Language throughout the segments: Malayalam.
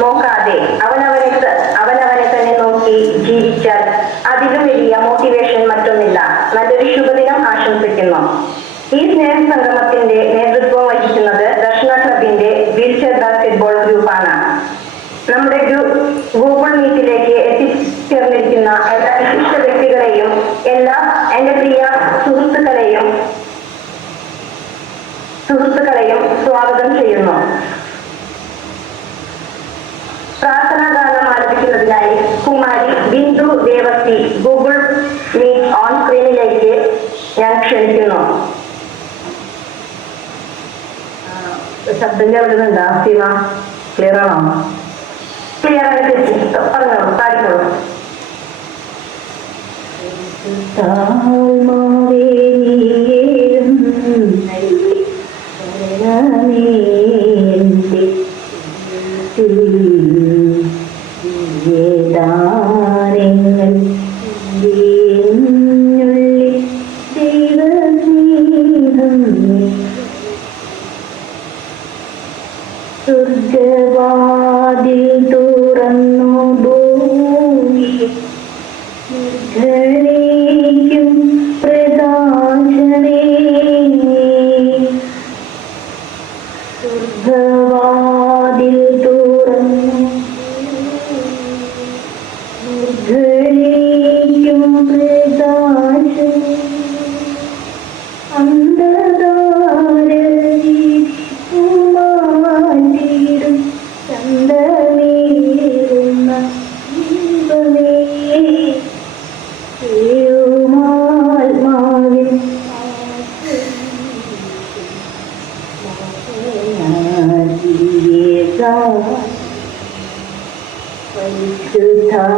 നോക്കാതെ അവനവനെ തന്നെ നോക്കി ജീവിച്ചാൽ അതിലും വലിയ മോട്ടിവേഷൻ മറ്റൊന്നില്ല. നല്ലൊരു ശുഭദിനം ആശംസിക്കുന്നു. ഈ സ്നേഹ സംഗമത്തിന്റെ നേതൃത്വം വഹിക്കുന്നത് ദർശന ക്ലബിന്റെ വീൽചെയർ ബാസ്കറ്റ്ബോൾ ഗ്രൂപ്പാണ്. നമ്മുടെ ഗൂഗിൾ മീറ്റിലേക്ക് എത്തിച്ചേർന്നിരിക്കുന്ന എല്ലാ വിശിഷ്ട വ്യക്തികളെയും എന്റെ പ്രിയ സുഹൃത്തുക്കളെയും സ്വാഗതം ചെയ്യുന്നു. പ്രാർത്ഥനാ ഗാനം ആലപിക്കുന്നതിനായി Kumari Bindu Devasi Google Meet on സ്ക്രീനിലേക്ക് ഞാൻ ക്ഷണിക്കുന്നു. ശബ്ദം കേൾക്കുന്നുണ്ടോ? സീമ ക്ലിയർ ആണോ? ക്ലിയർ ആയിട്ട് പറഞ്ഞോളൂ, പാടിക്കോളൂ. സ്വർഗവാതിൽ തുറന്നു ഭൂമി ഘനേക്കും പ്രകാശമേ. സ്വർഗവാതിൽ തുറന്നു ഘനേക്കും പ്രകാശമേ.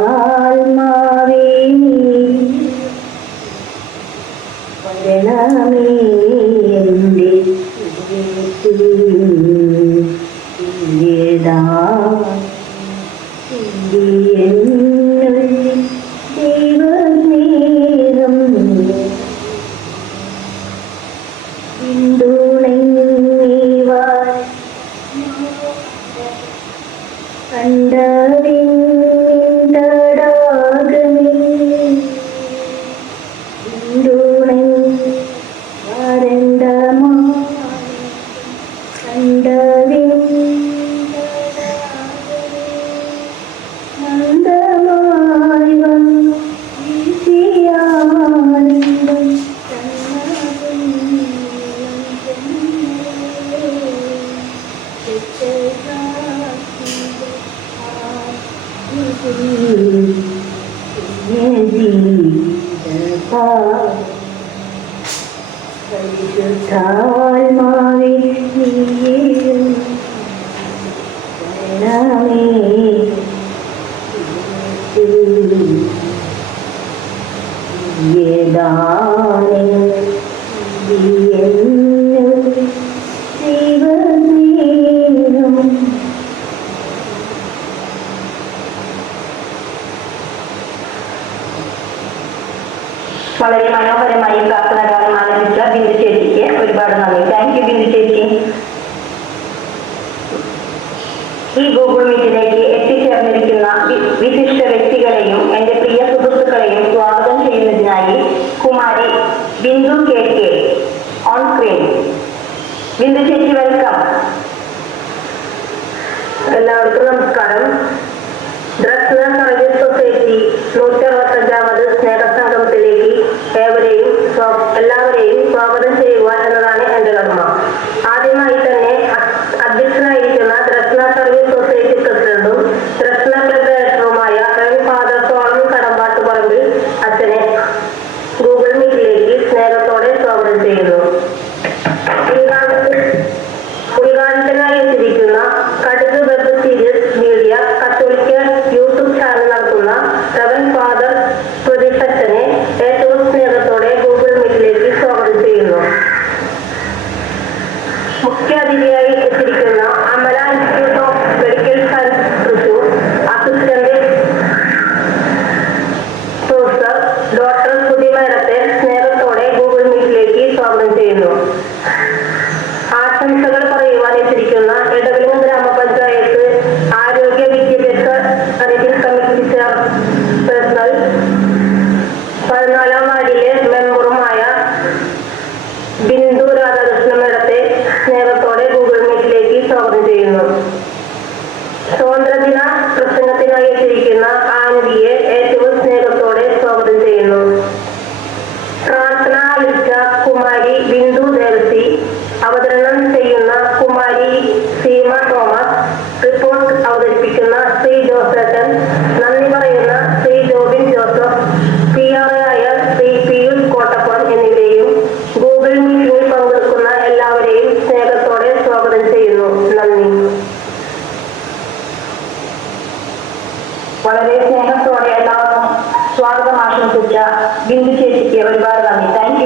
പരിശുദ്ധാത്മാവേ വരണമേ എൻ്റെ ദൈവസ്നേഹം പിന്തുണങ്ങിവാൻ കണ്ടവിൻ തടാകമേ. പിന്തുണങ്ങി വരണ്ടമാ കണ്ടവിൻ മന്ദമായി വന്നു വീശിയാനന്ദം പരിശുദ്ധാത്മാവേ നീയും വരണമേ വളരെ മനോഹരമായി പ്രാർത്ഥനാ ഗാനം ആലപിച്ച ബിന്ദു ചേച്ചിക്ക് ഒരുപാട് നന്ദി. താങ്ക് യു ബിന്ദു ചേച്ചി. ഈ ഗൂഗിൾ മീറ്റിലേക്ക് എത്തിച്ചേർന്നിരിക്കുന്ന വിശിഷ്ട വ്യക്തികളെയും എന്റെ പ്രിയ സുഹൃത്തുക്കളെയും സ്വാഗതം ചെയ്യുന്നതിനായി Kumari Bindu K on screen. Bindu ചേച്ചി, വെൽക്കം. എല്ലാവർക്കും നമസ്കാരം. ഡ്രഗ്സ് സർവീസ് സൊസൈറ്റി 165ാമത് സ്നേഹസംഗമത്തിലേക്ക് എല്ലാവരെയും സ്വാഗതം ചെയ്യുക എന്നതാണ് എന്റെ കർമ്മ. ആദ്യമായി തന്നെ അധ്യക്ഷനായിരിക്കുന്ന ഡ്രഗ്സ് സർവീസ് സൊസൈറ്റി പ്രസിഡന്റും ഡ്രഗ്സ് ക്ലബ് ഡയറക്ടറുമായ ഫാദർ സോളമൻ കടമ്പാട്ടുപറമ്പിൽ അച്ഛനെ ഗൂഗിൾ മീറ്റിലേക്ക് സ്നേഹത്തോടെ സ്വാഗതം ചെയ്യുന്നു. ഉദ്ഘാടനത്തിനായി എത്തിയിരിക്കുന്ന കടുക് വെബ് സീരീസ് മീഡിയ കത്തോലിക്ക യൂട്യൂബ് ചാനൽ നടത്തുന്ന റവൻ ഫാദർ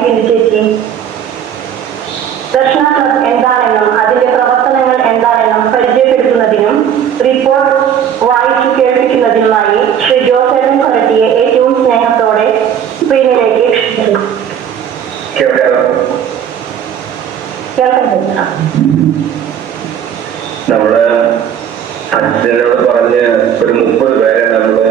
ബിന്ദു ചേച്ചി. ദർശന ക്ലബ് എന്താണെന്നും അതിന്റെ പ്രവർത്തനങ്ങൾ എന്താണെന്നും പരിചയപ്പെടുത്തുന്നതിനും റിപ്പോർട്ട് വായിച്ചു കേൾപ്പിക്കുന്നതിനുമായി ശ്രീ ജോസേട്ടൻ കൊരട്ടിയെ ഏറ്റവും സ്നേഹത്തോടെ സ്ക്രീനിലേക്ക് ക്ഷണിക്കുന്നു. നമ്മള് അച്ഛനോട് പറഞ്ഞ് ഒരു 30 പേരെ നമ്മള്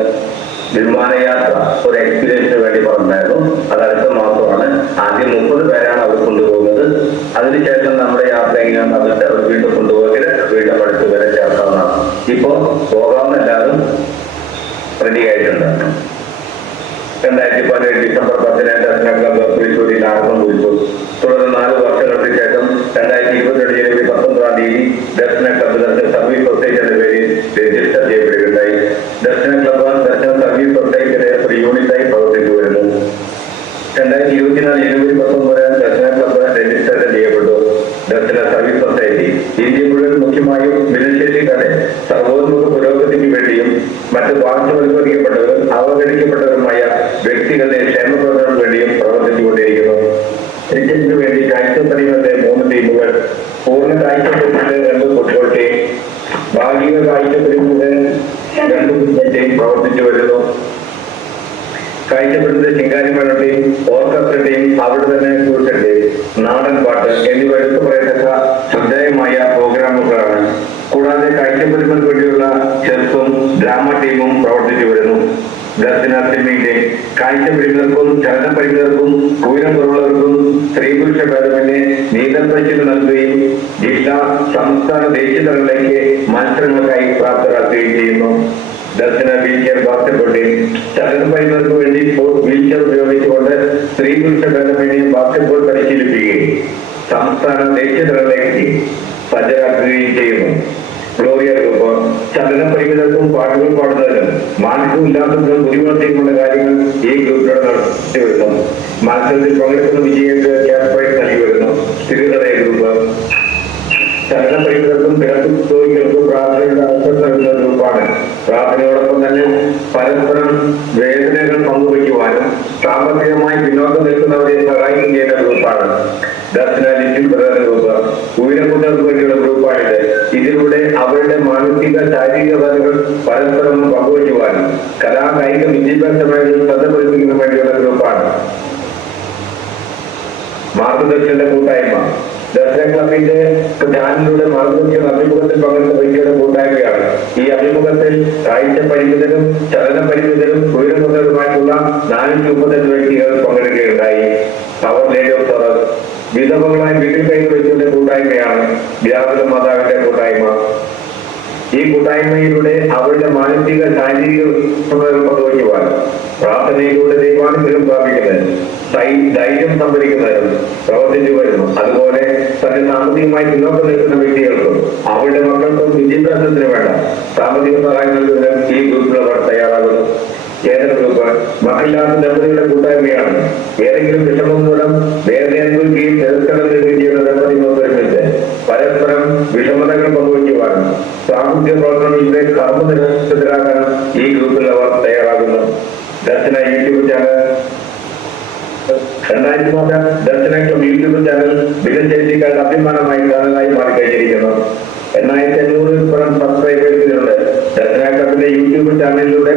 വിമാനയാത്ര ഒരു എക്സ്പീരിയൻസിന് വേണ്ടി പറഞ്ഞായിരുന്നു. അത് അടുത്ത മാസമാണ്. ആദ്യം 30 പേരാണ് അവർ കൊണ്ടുപോകുന്നത്. അതിനുശേഷം നമ്മുടെ യാത്ര എങ്ങനെയാണ് അതിട്ട് അവർ വീണ്ടും കൊണ്ടുപോകില്ല, വീണ്ടും അടുത്ത് വരെ ചേർക്കാവുന്നതാണ്. ഇപ്പോ പോകാവുന്ന എല്ലാവരും റെഡി ആയിട്ടുണ്ട്. 2018 ഡിസംബർ 10 ദർശന ക്ലബ് തൃശ്ശൂരിൽ ആരംഭം കുറിച്ചു. തുടർന്ന് 4 വർഷങ്ങൾക്ക് ശേഷം 2022 ജനുവരി 19 ദർശന ക്ലബ് ദർശന സർവീസ് സൊസൈറ്റി എന്ന പേരിൽ രജിസ്റ്റർ ചെയ്യപ്പെടുകയുണ്ടായി. ദർശന ക്ലബ് ദർശന സർവീസ് സൊസൈറ്റിയുടെ ഒരു യൂണിറ്റായി പ്രവർത്തിച്ചു വരുന്നു. 2024 ജനുവരി 19 ദർശന ക്ലബ് രജിസ്റ്റർ ചെയ്യപ്പെട്ടു. ദർശന സർവീസ് സൊസൈറ്റി ഇന്ത്യ മുഴുവൻ മുഖ്യമായും ഭിന്നശേഷിക്കാരെ സർവോന്മുഖ പുരോഗതിക്ക് വേണ്ടിയും മറ്റ് പാർശ്വവൽക്കരിക്കപ്പെട്ടവരും അവഗണിക്കപ്പെട്ടവരുമായ വ്യക്തികളുടെ ക്ഷേമപ്രവർത്തനത്തിന് വേണ്ടിയും പ്രവർത്തിച്ചുകൊണ്ടിരിക്കുന്നു. ക്രിക്കറ്റിന് വേണ്ടി കാഴ്ചപ്പണികളുടെ 3 ടീമുകൾ, പൂർണ്ണ കാഴ്ചപ്പണികളുടെ 2 ഫുട്ബോൾ ടീം, ഭാഗിക കാഴ്ചപ്പണികളുടെ 2 ഫുട്ബോൾ ടീം പ്രവർത്തിച്ചു വരുന്നു. കാഴ്ചപ്പെടുന്നത് ശിങ്കാരിമേള ടീം, ഓർക്കസ്ട്ര ടീം, അവിടെ തന്നെ ട്യൂഷൻ ടീം, നാടൻ പാട്ട് എന്നിവ എടുത്തു പറയത്തക്ക ശ്രദ്ധേയമായ പ്രോഗ്രാമുകളാണ്. കൂടാതെ കാഴ്ചപ്പെടുന്നതിന് വേണ്ടിയുള്ള ചെസ്സും ഡ്രാമ ടീമും പ്രവർത്തിച്ചു വരുന്നു. ദർശന സ്വിമ്മിംഗ് ടീം കാഴ്ചപ്പെടുന്നവർക്കും ചലന പരിമിതർക്കും ഉയരം കുറവുള്ളവർക്കും സ്ത്രീ പുരുഷ ഭേദമന്യേ നീന്തൽ പരിശീലനം നൽകുകയും ജില്ലാ, സംസ്ഥാന, ദേശീയ തലങ്ങളിലേക്ക് മത്സരങ്ങൾക്കായി പ്രാപ്തരാക്കുകയും ചെയ്യുന്നു. ദർശന വീൽചെയർ ബാസ്കറ്റ്ബോൾ ടീം ചലന പരിമിതർക്ക് വേണ്ടി വീൽചെയർ ഉപയോഗിച്ചുകൊണ്ട് സ്ത്രീ പുരുഷ ഭേദമന്യേ ബാസ്കറ്റ്ബോൾ പരിശീലിപ്പിക്കുകയും സംസ്ഥാന, ദേശീയ തലങ്ങളിലേക്ക് സജ്ജരാക്കുകയും ചെയ്യുന്നു. ഗ്ലോറിയ ഗ്രൂപ്പ് ചലന പരിമിതർക്കും പാട്ടുകൾ പാടുന്നതിനും മാനസികമില്ലാത്തതിനും ബുദ്ധിമുട്ടിയുള്ള കാര്യങ്ങൾ ഈ ഗ്രൂപ്പിലൂടെ നടത്തി വരുന്നു. മത്സരത്തിൽ പങ്കെടുക്കുന്ന വിജയങ്ങൾക്ക് ക്യാഷ് പ്രൈസ് നൽകി വരുന്നു. തിരുഹൃദയ ഗ്രൂപ്പ് ചലന പരിമിതർക്കും കിടപ്പുരോഗികൾക്കും പ്രാർത്ഥനയുടെ അവസരം നൽകുന്ന ഗ്രൂപ്പാണ്. പ്രാർത്ഥനയോടൊപ്പം തന്നെ പരസ്പരം വേദനകൾ പങ്കുവയ്ക്കുവാനും സാമ്പത്തികമായി പിന്നോക്കം നിൽക്കുന്നവരെ സഹായിക്കുകയും ചെയ്യുന്ന ഗ്രൂപ്പാണ്. ദർശന ലിറ്റിൽ ബ്രദർ ഗ്രൂപ്പ് ഉയരകുന്നവർക്ക് വേണ്ടിയുള്ള ഗ്രൂപ്പാണിത്. ഇതിലൂടെ അവരുടെ മാനസിക, ശാരീരിക വേദനകൾ പരസ്പരം പങ്കുവയ്ക്കുവാനും കലാകായിക വിദ്യാഭ്യാസ മേഖലയിൽ ശ്രദ്ധ പതിപ്പിക്കുന്നതിന് വേണ്ടിയുള്ള ഗ്രൂപ്പാണ്. മാർഗദർശന്റെ കൂട്ടായ്മ ദർശന ക്ലബിന്റെ ചാനലിലൂടെ മാർഗദർശന അഭിമുഖത്തിൽ പങ്കെടുത്ത വ്യക്തിയുടെ കൂട്ടായ്മയാണ്. ഈ അഭിമുഖത്തിൽ കാഴ്ച പരിമിതരും ചലന പരിമിതരും ഉയരമുള്ളവരുമായിട്ടുള്ള 435 വ്യക്തികൾ പങ്കെടുക്കുകയുണ്ടായി. അവർ ലേഡി ഓഫ് സറസ് വിധവകളായി വീട്ടിൽ കഴിഞ്ഞ വ്യക്തിയുടെ കൂട്ടായ്മയാണ് വ്യാകുല മാതാവിന്റെ കൂട്ടായ്മ. ഈ കൂട്ടായ്മയിലൂടെ അവരുടെ മാനസിക, ശാരീരിക പങ്കുവയ്ക്കുവാൻ പ്രാർത്ഥനയിലൂടെ ദൈവാനുഗ്രഹം പ്രാപിക്കുന്നതിനും ധൈര്യം സംഭരിക്കുന്നതിനും പ്രവർത്തിച്ചു വരുന്നു. അതുപോലെ തന്നെ സാമ്പത്തികമായി പിന്നോക്കം നിൽക്കുന്ന വ്യക്തികൾക്കും അവരുടെ മക്കൾക്കും വിദ്യാഭ്യാസത്തിന് വേണ്ട സാമ്പത്തിക സഹായം നൽകുന്നതിനും ഈ ഗ്രൂപ്പിലുള്ളവർ തയ്യാറാകുന്നു. കേന്ദ്ര ഗ്രൂപ്പ് മക്കളില്ലാത്ത ദമ്പതികളുടെ കൂട്ടായ്മയാണ്. ഏതെങ്കിലും വിഷമം മൂലം വേദന അനുഭവിക്കുകയും തിരസ്കരണം നേടുകയും ചെയ്യുന്ന ദമ്പതികൾക്ക് ഒരുമിച്ച് പരസ്പരം വിഷമതകൾ പങ്കുവയ്ക്കുവാനും സാമൂഹ്യ പ്രവർത്തനങ്ങളിലെ കർമ്മനിരതരാകാനും ഈ ഗ്രൂപ്പിലുള്ളവർ തയ്യാറാകുന്നു. ദർശന യൂട്യൂബ് ചാനൽ 2000 ദർശന ക്ലബ് യൂട്യൂബ് ചാനൽ ഭിന്നശേഷിക്കാരുടെ അഭിമാനമായി ചാനലായി മാറിക്കഴിഞ്ഞിരിക്കുന്നു. 8500 സബ്സ്ക്രൈബേഴ്സിലുണ്ട്. ദർശന ക്ലബിന്റെ യൂട്യൂബ് ചാനലിലൂടെ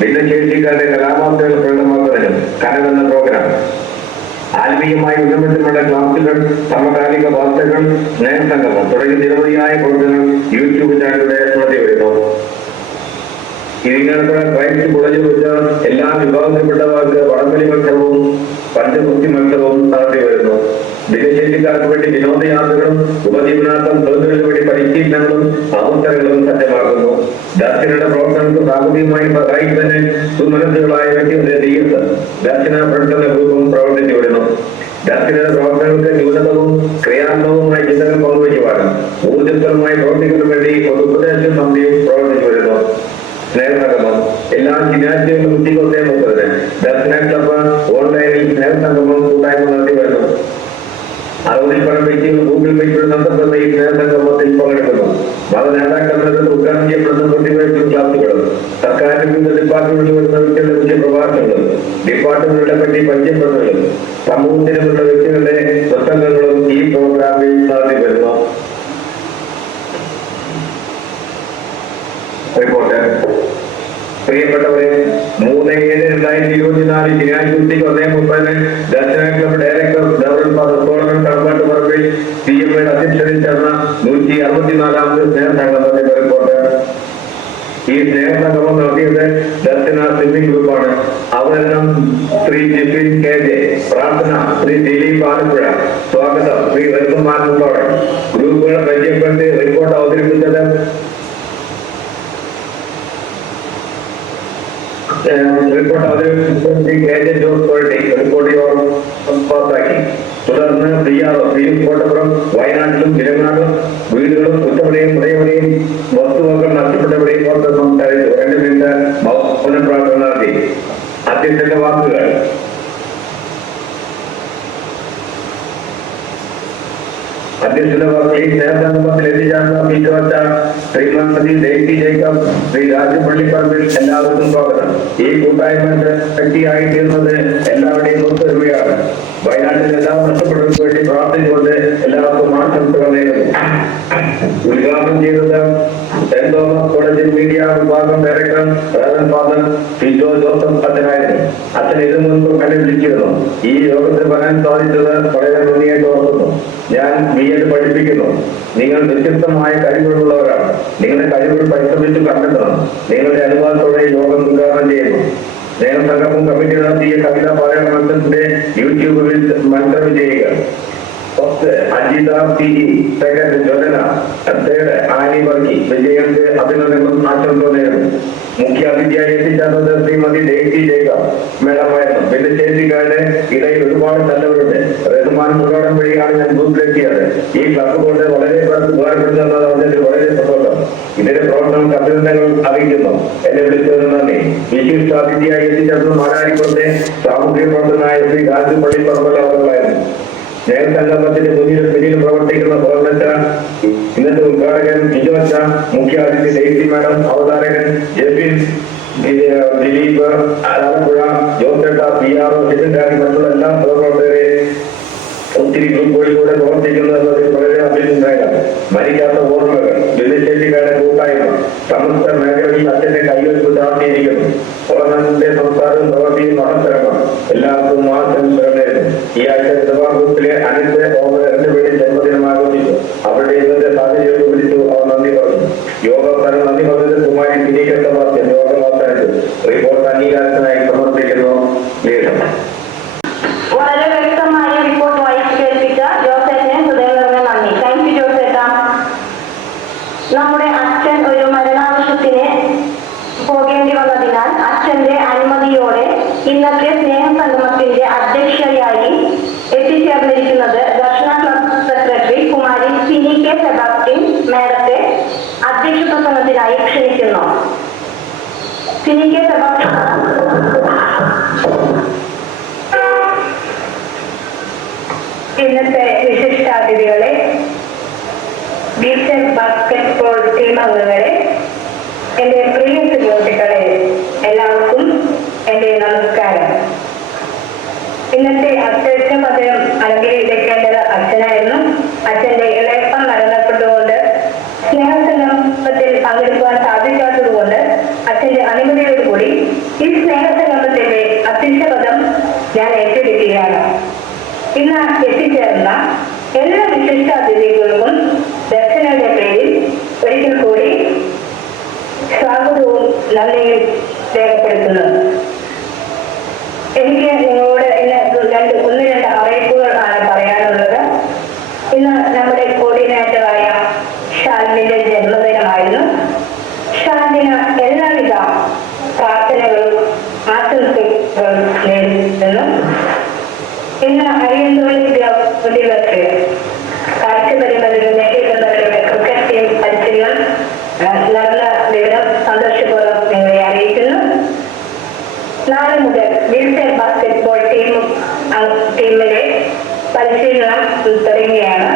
ഭിന്നശേഷിക്കാരുടെ കലാവാസനകൾ പ്രകടമാക്കുന്നതിനും കനവെന്ന പ്രോഗ്രാം, ആത്മീയമായി ഉന്നമനത്തിനുള്ള ക്ലാസുകൾ, സമകാലിക വാർത്തകൾ, സ്നേഹസംഗമം തുടങ്ങി നിരവധിയായ പ്രവർത്തനങ്ങൾ യൂട്യൂബ് ചാനലിലൂടെ നടത്തി വരുന്നു. ഇരിങ്ങാലക്കുട ക്രൈസ്റ്റ് കോളേജിൽ വെച്ച് എല്ലാ വിഭാഗത്തിൽപ്പെട്ടവർക്ക് വടംവലി മത്സരവും പഞ്ചകുസ്തി മത്സരവും നടത്തി വരുന്നു. ഭിന്നശേഷിക്കാർക്ക് വേണ്ടി വിനോദയാത്രകളും ഉപജീവനാർത്ഥം തൊഴിലുകൾക്ക് വേണ്ടി പരിശീലനങ്ങളും അവസരങ്ങളും സജ്ജമാക്കുന്നു. ദർശനയുടെ പ്രവർത്തനങ്ങൾക്ക് സാമ്പത്തികമായി സഹായിക്കുന്നതിന് സുമനസ്സുകളായ വ്യക്തികളുടെ തീയത്ത് ദർശന പ്രവർത്തന ഗ്രൂപ്പും പ്രവർത്തിച്ചു വരുന്നു. ദർശനയുടെ പ്രവർത്തനങ്ങൾക്ക് ന്യൂനതവും ക്രിയാത്മകവുമായ ചിന്തകൾ പങ്കുവയ്ക്കുവാനും ഊർജ്ജസ്വലമായി പ്രവർത്തിക്കുന്നതിനു വേണ്ടി ഒരു ഉപദേശ സമിതിയും പ്രവർത്തിച്ചു വരുന്നു. സ്നേഹസംഗമം എല്ലാ ശനിയാഴ്ചകളിലും ഉച്ചയ്ക്ക് 1:30 ദർശന ക്ലബ് ഓൺലൈനിൽ സ്നേഹസംഗമം കൂട്ടായ്മ നടത്തി വരുന്നു. 60-ൽ പരം വ്യക്തികൾ ഗൂഗിൾ മീറ്റിൽ ബന്ധപ്പെട്ട ഈ സ്നേഹസംഗമത്തിൽ പങ്കെടുക്കുന്നു. മത നേതാക്കളുടെ ഉദ്ഘാടനം ചെയ്യപ്പെടുന്ന പ്രതിഭയും ക്ലാസുകളും സർക്കാരിന്റെ വിവിധ ഡിപ്പാർട്ട്മെന്റിൽ വരുന്ന വിദ്യാഭ്യാസ പ്രഭാഷണങ്ങളും ഡിപ്പാർട്ട്മെന്റുകളെ പറ്റി പരിചയപ്പെടുന്നതും സമൂഹത്തിലുള്ള വ്യക്തികളുടെ പ്രസംഗങ്ങളും ഈ പ്രോഗ്രാമിൽ നടത്തി വരുന്നു. റിപ്പോർട്ട്. പ്രിയപ്പെട്ടവരെ, 3/7/2024 ശനിയാഴ്ച ഉച്ചയ്ക്ക് 1:30 ദർശന ക്ലബ് ഡയറക്ടർ സോളമൻ കടമ്പാട്ട് പറമ്പിൽ CMയുടെ അധ്യക്ഷതയിൽ ചേർന്ന 164ാമത് സ്നേഹസംഗമത്തിന്റെ റിപ്പോർട്ട്. ഈ സ്നേഹസംഗമം നടത്തിയത് ദർശന സ്വിമ്മിംഗ് ഗ്രൂപ്പാണ്. അവതരണം ശ്രീ ജിഫിൻ KJ, പ്രാർത്ഥന ശ്രീ ദിലീപ് ആലപ്പുഴ, സ്വാഗതം ശ്രീ റസുമാൻ മുത്തോടെ. ഗ്രൂപ്പുകളെ പരിചയപ്പെടുത്തി റിപ്പോർട്ട് അവതരിപ്പിച്ചത് KJ ജോസ് കോഴി റിപ്പോർട്ട് പാസാക്കി. തുടർന്ന് കോട്ടപ്പുറം വയനാട്ടിലും തിരുവനാടും വീടുകളും കുറ്റവരെയും പുറയവരെയും വസ്തുവകൾ നഷ്ടപ്പെട്ടവരെയും ഓർത്ത് സംസാരിച്ചു. 2 മിനിറ്റ് മൗന പ്രാർത്ഥന നടത്തി. അധ്യക്ഷന്റെ വാക്കുകൾ. അധ്യക്ഷന്റെ വാക്കുകൾ ഈ സ്നേഹസംഗമത്തിൽ എത്തിച്ചേർന്ന പിറ്റോച്ച ശ്രീമതി ദേവി ജേക്കബ്, ശ്രീ രാജപള്ളിപ്പറമ്പിൽ എല്ലാവർക്കും സ്വാഗതം. ഈ കൂട്ടായ്മയുടെ ശക്തിയായിത്തീർന്നത് എല്ലാവരുടെയും ഒത്തൊരുമയാണ്. വയനാട്ടിൽ എല്ലാം നഷ്ടപ്പെട്ടവർക്ക് വേണ്ടി പ്രാർത്ഥിച്ചുകൊണ്ട് എല്ലാവർക്കും ആശംസകൾ നേരുന്നു. ഉദ്ഘാടനം ചെയ്തത് സെന്റ് തോമസ് കോളേജിൽ മീഡിയ വിഭാഗം director reverend father Fijo Joseph അച്ഛനായിരുന്നു. അച്ഛൻ ഇതിനു മുൻപ് കണ്ടുപിടിച്ചിരുന്നു. ഈ യോഗത്തിൽ വരാൻ സാധിച്ചത് വളരെ നന്ദിയായിട്ട് ഓർക്കുന്നു. ഞാൻ BEd പഠിപ്പിക്കുന്നു. നിങ്ങൾ വ്യത്യസ്തമായ കഴിവുകളുള്ളവരാണ്. നിങ്ങളുടെ കഴിവുകൾ പരിശ്രമിച്ച് കണ്ടെത്തണം. നിങ്ങളുടെ അനുഭവത്തോടെ യോഗം ഉദ്ഘാടനം ചെയ്യുന്നു. സ്നേഹസംഗമം കമ്മിറ്റി നടത്തിയ കവിതാ പാരായണ മത്സരത്തിന്റെ യൂട്യൂബിൽ മത്സരം ചെയ്യുക. അജിത PE, സെക്കൻഡ് ജ്വലന, തേർഡ് ആനി വർക്കി. വിജയന്റെ അഭിനന്ദനം ആശംസ നേരുന്നു. മുഖ്യ അതിഥിയായി എത്തിച്ചേർന്നത് ശ്രീമതി ദേവി ജേക്കബ് മേഡമായിരുന്നു. ഭിന്നശേഷിക്കാരുടെ ഇടയിൽ ഒരുപാട് നല്ലവരുണ്ട്. റഹ്മാൻ മുഖോടം വഴിയാണ് ഞാൻ ബൂത്തിലെത്തിയത്. ഈ ക്ലബ് കൊണ്ട് വളരെ പേർക്ക് ഉപകാരപ്പെടുന്നത് അതിൽ വളരെ സന്തോഷം. ഇതിന്റെ പ്രവർത്തനം അഭിനന്ദനങ്ങൾ അറിയിക്കുന്നു. എന്നെ വിളിച്ചതിന് നന്ദി. വിശിഷ്ട അതിഥിയായി എത്തിച്ചേർന്നത് മാരാരിക്കുളത്തെ സാമൂഹ്യ പ്രവർത്തനായ ശ്രീ രാജപള്ളി പറമ്പൽ അവர்களായിരുന്നു. സ്നേഹസംഗമത്തിന്റെ പിന്നിൽ പ്രവർത്തിക്കുന്ന പ്രവർത്തന ഇന്നത്തെ ഉദ്ഘാടകൻ ബിജോച്ച, മുഖ്യ അതിഥി ദേവി മാഡം, അവതാരകൻ ജെഫിൻ, ദിലീപ് ആലപ്പുഴ, ജോസേട്ട, PRO ജിതിൻരാജ്, മറ്റുള്ള എല്ലാ സഹപ്രവർത്തകരെ ഒത്തിരി ഗ്രൂപ്പുകളിലൂടെ പ്രവർത്തിക്കുന്നത് എന്നതിൽ വളരെ അഭിനന്ദനങ്ങൾ. മരിക്കാത്ത ഓർമ്മകൾ, ഭിന്നശേഷിക്കാരുടെ കൂട്ടായ്മ, സമസ്ത മേഖലകളിൽ അച്ഛന്റെ കൈവെപ്പ് ചാർത്തിയിരിക്കുന്നു. ഓർമ്മന്റെ സംസാരവും പ്രവൃത്തിയും മഹത്തരമാണ്. എല്ലാവർക്കും ആശംസകളായിരുന്നു. ഈ ആഴ്ച ഗ്രൂപ്പിലെ അനിന്റെ ഓർമ്മ വേണ്ടി ജന്മദിനം ആഘോഷിച്ചു. അവരുടെ ഇന്നത്തെ സാഹചര്യം വിളിച്ചു. അവർ നന്ദി പറഞ്ഞു. യോഗസ്ഥാനം നന്ദി പറഞ്ഞത് കുമാരി പിന്നീട് യോഗം അവസാനിച്ചു. റിപ്പോർട്ട് അംഗീകാരത്തിനായി സമർപ്പിക്കുന്നു. വളരെ വ്യക്തമായ റിപ്പോർട്ട് വായിച്ചു കേൾപ്പിച്ച ജോസേറ്റിന് ഹൃദയം നിറഞ്ഞ നന്ദി. താങ്ക് യു ജോസേട്ട. നമ്മുടെ അച്ഛൻ ഒരു മരണാവശ്യത്തിന് പോകേണ്ടി വന്നതിനാൽ അച്ഛന്റെ അനുമതിയോടെ ഇന്നത്തെ സ്നേഹസംഗമത്തിന്റെ അധ്യക്ഷയായി എത്തിച്ചേർന്നിരിക്കുന്നത് Darshana club secretary Kumari Sini K. Sebastian മേഡത്തെ അധ്യക്ഷ പ്രസംഗത്തിനായി ക്ഷണിക്കുന്നു. സിനി K. സെബാസ്റ്റ്യൻ. ഇന്നത്തെ വിശിഷ്ടാതിഥികളെ, ബീച്ച് ബാസ്കറ്റ്ബോൾ ടീം അംഗങ്ങളെ, എന്റെ പ്രിയ സുഹൃത്തുക്കളെ, എല്ലാവർക്കും എന്റെ നമസ്കാരം. ഇന്നത്തെ അധ്യക്ഷ പദം അലങ്കരിക്കേണ്ടത് അച്ഛനായിരുന്നു. അച്ഛന്റെ ഇളയപ്പം മരണപ്പെട്ടുകൊണ്ട് സ്നേഹസംഗമത്തിൽ പങ്കെടുക്കുവാൻ സാധിക്കാത്തതുകൊണ്ട് അച്ഛന്റെ അനുമതിയോടുകൂടി ഈ സ്നേഹസംഗമത്തിന്റെ അധ്യക്ഷ പദം ഞാൻ ഏറ്റെടുക്കുകയാണ്. ഇന്ന് എത്തിച്ചേർന്ന എല്ലാ വിശിഷ്ടാതിഥികൾക്കും ദർശനയുടെ പേരിൽ ഒരിക്കൽ കൂടി സ്വാഗതവും നന്ദിയും രേഖപ്പെടുത്തുന്നു. എനിക്ക് നിങ്ങളോട് ഇന്ന് ഒന്ന് രണ്ട് അറിയിപ്പുകൾ ആണ് പറയാനുള്ളത്. ഇന്ന് നമ്മുടെ കോർഡിനേറ്ററായ ഷാലിന്റെ ജന്മദിനമായിരുന്നു. ഷാലിന് എല്ലാവിധ പ്രാർത്ഥനകളും ആശംസകളും നേരിടുന്നു. ഇന്ന് അരിയന്തോളി ഗ്രൗണ്ടിലേക്ക് കാഴ്ചപരിമിതരുടെ ക്രിക്കറ്റ് ടീം പരിശീലനം നടന്ന വിവരം സന്തോഷപൂർവ്വം നിങ്ങളെ അറിയിക്കുന്നു. നാളെ മുതൽ ബീച്ച് ബാസ്കറ്റ്ബോൾ ടീമിലെ പരിശീലനം തുടങ്ങുകയാണ്.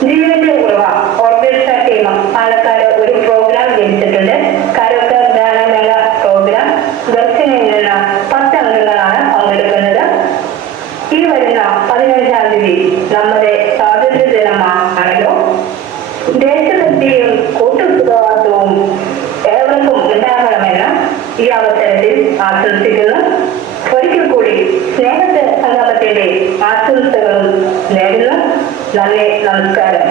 ജീവന്റെ ഉറവ ഓർഗനൈസേഷൻ പാലക്കാട് ഒരു പ്രോഗ്രാം ലഭിച്ചിട്ടുണ്ട്. കരോക്കെ ഗാനമേള പ്രോഗ്രാം. ഗൾഫിൽ നിന്നുള്ള 10 അംഗങ്ങളാണ് പങ്കെടുക്കുന്നത്. ഈ വരുന്ന 15-ാം തീയതി നമ്മുടെ സ്വാതന്ത്ര്യ ദിനമാണല്ലോ. ദേശഭക്തിയും കൂട്ടുത്തരവാദിത്വവും ഏവർക്കും ഉണ്ടാകണമെന്ന് ഈ അവസരത്തിൽ ആശംസിക്കുന്നു. ഒരിക്കൽ കൂടി സ്നേഹ സംഗമത്തിന്റെ ആശംസകളും നേരുന്നു. നന്ദി, നമസ്കാരം.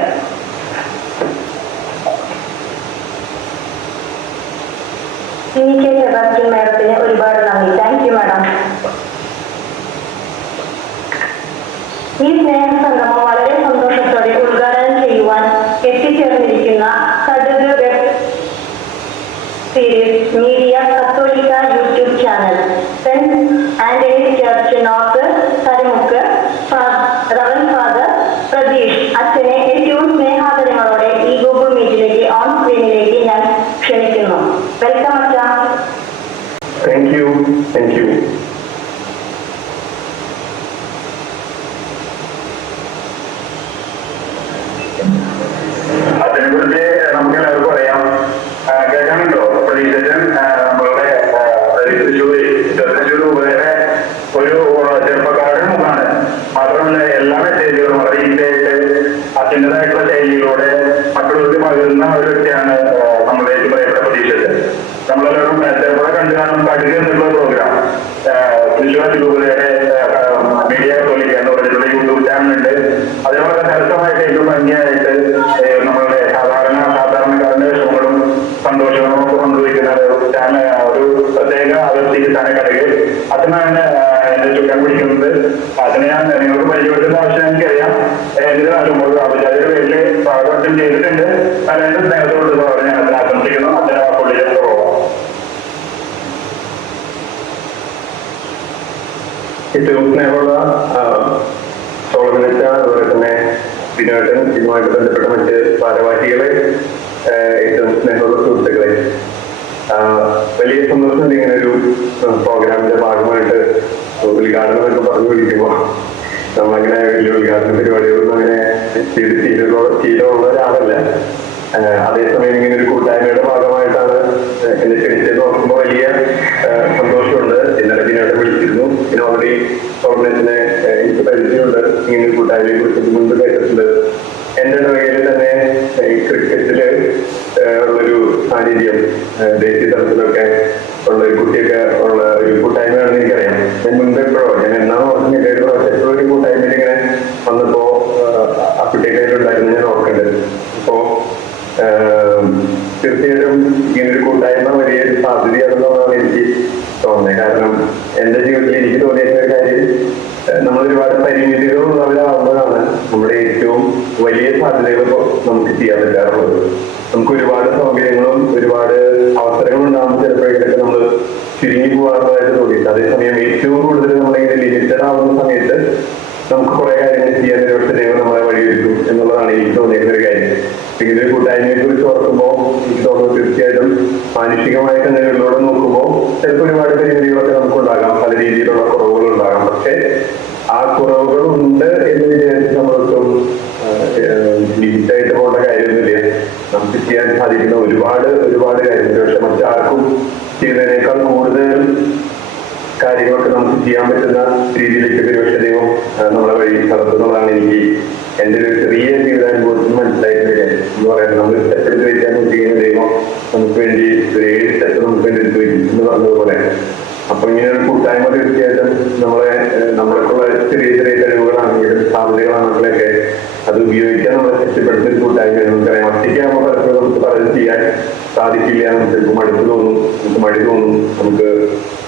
CK സെബാസ്റ്റ്യൻ മാഡത്തിന് ഒരുപാട് നന്ദി. Thank you madam. ഈ സ്നേഹസംഗമം വളരെ സന്തോഷത്തോടെ ഉദ്ഘാടനം ചെയ്യുവാൻ എത്തിച്ചേർന്നിരിക്കുന്ന സദൃഢ വെബ് സീരീസ് മീഡിയ കത്തോലിക്ക YouTube channel saint Antony's church north Karamukku rev father Pratheesh അച്ഛനെ ഏറ്റവും സ്നേഹാദരങ്ങളോടെ ഈ ഗൂഗിൾ മീറ്റിലേക്ക് ഓൺ സ്ക്രീനിലേക്ക് ഞാൻ ക്ഷണിക്കുന്നു. വെൽക്കം അച്ഛ. Thank you. അതിനെക്കുറിച്ച് നമുക്ക് എല്ലാവർക്കും അറിയാം. കേൾക്കാനുണ്ടോ? പ്രതീക്ഷൻ നമ്മളുടെ തൃശ്ശൂർ ഉപയുടെ ഒരു ചെറുപ്പക്കാരൻ മുഖാണ്. മാത്രമല്ല എല്ലാ മെസ്സേജുകളും വളരെ ഈസിയായിട്ട് അച്ഛൻ്റെതായിട്ടുള്ള ശൈലിയിലൂടെ മറ്റുള്ളവർക്ക് പകരുന്ന ഒരു വ്യക്തിയാണ് നമ്മുടെ പറയപ്പെട്ട പ്രതീക്ഷത്. നമ്മളെല്ലാവരും ചെറുപ്പത്തെ കണ്ടു കാണും കടുക എന്നുള്ള പ്രോഗ്രാം തൃശ്ശൂർ രൂപതയുടെ മീഡിയ കത്തോലിക്ക എന്ന് പറഞ്ഞിട്ടുള്ള യൂട്യൂബ് ചാനലുണ്ട്. അതേപോലെ സരസമായിട്ട് ഏറ്റവും ഭംഗിയായിട്ട് നമ്മളുടെ സാധാരണക്കാരന്റെ വിഷമങ്ങളും സന്തോഷങ്ങളും ഒക്കെ പങ്കുവയ്ക്കുന്ന ഒരു പ്രത്യേക അതിർത്തിക്ക് തന്നെ കടുക് അതിനാണ് എന്റെ ചുക്കാൻ പിടിക്കുന്നത്. അതിനെ ഞാൻ നിങ്ങൾക്ക് പരിചയപ്പെടുത്തുന്ന ആവശ്യം എനിക്കറിയാം. എന്നിരുന്നാലും ഒരു അഭിചാരിയുടെ പേരിൽ സ്വാഗതം ചെയ്തിട്ടുണ്ട്. അതിന്റെ സ്നേഹത്തോട് പറഞ്ഞ് അതിനെ ആശംസിക്കുന്നു. അതിന് ആ പുള്ളിയിലേക്ക് പോകാം. ഏറ്റവും സ്നേഹമുള്ള സോളമനച്ച, അതുപോലെ തന്നെ ദിനേട്ടൻ, ഇതുമായിട്ട് ബന്ധപ്പെട്ട മറ്റ് ഭാരവാഹികളെ, ഏറ്റവും സ്നേഹമുള്ള സുഹൃത്തുക്കളെ, വലിയ സന്തോഷം ഇങ്ങനെ ഒരു പ്രോഗ്രാമിന്റെ ഭാഗമായിട്ട് ഉദ്ഘാടനം എന്ന് പറഞ്ഞു വിളിക്കുമ്പോൾ നമ്മളങ്ങനെ വലിയ ഉദ്ഘാടന പരിപാടികളൊന്നും അങ്ങനെ ശീലമുള്ള ഒരാളല്ല. അതേസമയം ഇങ്ങനെ ഒരു കൂട്ടായ്മയുടെ ഭാഗമായിട്ടാണ് എന്നെ ക്ഷണിച്ചത് നോക്കുമ്പോൾ വലിയ സന്തോഷമുണ്ട്. ഇന്നലെ ദിനേട്ടൻ വിളിച്ചിരുന്നു. പിന്നെ ഓൾറെഡി സോളമനച്ചിനെ എനിക്ക് പരിചയമുണ്ട്. ഇങ്ങനെ ഒരു കൂട്ടായ്മയെ കുറിച്ച് മുൻപ് കേട്ടിട്ടുണ്ട്. എന്റെ ഇടവകയിൽ തന്നെ ഈ ക്രിക്കറ്റില് ഉള്ളൊരു സാന്നിധ്യം ദേശീയ തലത്തിലൊക്കെ ഉള്ള ഒരു കുട്ടിയൊക്കെ ഉള്ള ഒരു കൂട്ടായ്മയാണെന്ന് എനിക്കറിയാം. ഞാൻ മുൻപ് ഞാൻ എന്നാണ് ഓർക്കുന്നത് ഒരു കൂട്ടായ്മയിൽ ഇങ്ങനെ വന്നപ്പോ ആ കുട്ടിയൊക്കെ ഉണ്ടായിരുന്നു ഞാൻ ഓർക്കേണ്ടത്. അപ്പോ തീർച്ചയായിട്ടും ഇങ്ങനൊരു കൂട്ടായ്മ വലിയൊരു സാധ്യതയാണെന്നുള്ളതാണ് എനിക്ക് തോന്നുന്നത്. കാരണം എന്റെ ജീവിതത്തിൽ എനിക്ക് തോന്നിയ കാര്യം, നമ്മൾ ഒരുപാട് പരിമിതികളുള്ളവരാകുമ്പോഴാണ് നമ്മുടെ ഏറ്റവും വലിയ സാധ്യതകൾ നമുക്ക് ചെയ്യാൻ പറ്റാറുള്ളത്. നമുക്ക് ഒരുപാട് സൗകര്യങ്ങളും ഒരുപാട് അവസരങ്ങളും ഉണ്ടാകുമ്പോൾ ചിലപ്പോഴൊക്കെ നമ്മൾ ചുരുങ്ങി പോകാറുള്ളതായിട്ട് തോന്നിയിട്ട്, അതേസമയം ഏറ്റവും കൂടുതൽ നമ്മളിങ്ങനെ ലിമിറ്റഡ് ആവുന്ന സമയത്ത് നമുക്ക് കുറെ കാര്യങ്ങൾ ചെയ്യാൻ ഒരുപക്ഷെ ദൈവം നമ്മളെ വഴിയൊരുക്കും എന്നുള്ളതാണ് എനിക്ക് തോന്നിയിരുന്ന ഒരു കാര്യം. ഇങ്ങനെ ഒരു കൂട്ടായ്മയെ കുറിച്ച് ഓർക്കുമ്പോൾ എനിക്ക് തോന്നുന്നു തീർച്ചയായിട്ടും മാനുഷികമായിട്ട് നിലവിലൂടെ നോക്കുമ്പോൾ ചിലപ്പോൾ ഒരുപാട് പരിമിതികളൊക്കെ നമുക്കുണ്ടാകാം, പല രീതിയിലുള്ള കുറവുകളുണ്ടാകാം. പക്ഷെ ആ കുറവുകളുണ്ട് എന്ന് വിചാരിച്ച് നമ്മൾക്കും ലിമിറ്റായിട്ട് പോകേണ്ട കാര്യമൊന്നുമില്ല. നമുക്ക് ചെയ്യാൻ സാധിക്കുന്ന ഒരുപാട് കാര്യങ്ങൾ, പക്ഷെ മറ്റാർക്കും ചെയ്യുന്നതിനേക്കാൾ കൂടുതൽ കാര്യങ്ങളൊക്കെ നമുക്ക് ചെയ്യാൻ പറ്റുന്ന രീതിയിലേക്ക് ഒരുപക്ഷെ ദൈവം നമ്മളെ വഴി നടത്തുന്നതാണ് എനിക്ക് എന്റെ ഒരു ചെറിയ ജീവിതാനുഭവത്തിൽ മനസ്സിലായിട്ടുള്ള കാര്യം എന്ന് പറയുന്നത്. നമ്മൾ സ്റ്റെപ്പ് എടുത്ത് വയ്ക്കാൻ നോക്കിക്കുന്ന ദൈവം നമുക്ക് വേണ്ടി ഒരു 7 സ്റ്റെപ്പ് നമുക്ക് വേണ്ടി എടുത്ത് വയ്ക്കും എന്ന് പറഞ്ഞതുപോലെ. അപ്പൊ ഇങ്ങനെ ഒരു കൂട്ടായ്മ തീർച്ചയായിട്ടും നമ്മളെക്കുള്ള ചെറിയ കഴിവുകളാണെങ്കിലും സാധ്യതകളാണെങ്കിലൊക്കെ അത് ഉപയോഗിക്കാൻ നമ്മളെ ശക്തിപ്പെടുത്തുന്ന ഒരു കൂട്ടായ്മ. നമുക്കറിയാം, ഒറ്റയ്ക്കാകുമ്പോൾ പലപ്പോഴും നമുക്ക് പലതും ചെയ്യാൻ സാധിക്കില്ല. നമുക്ക് ചിലപ്പോൾ മടുപ്പ് തോന്നും, നമുക്ക് മടി തോന്നും, നമുക്ക്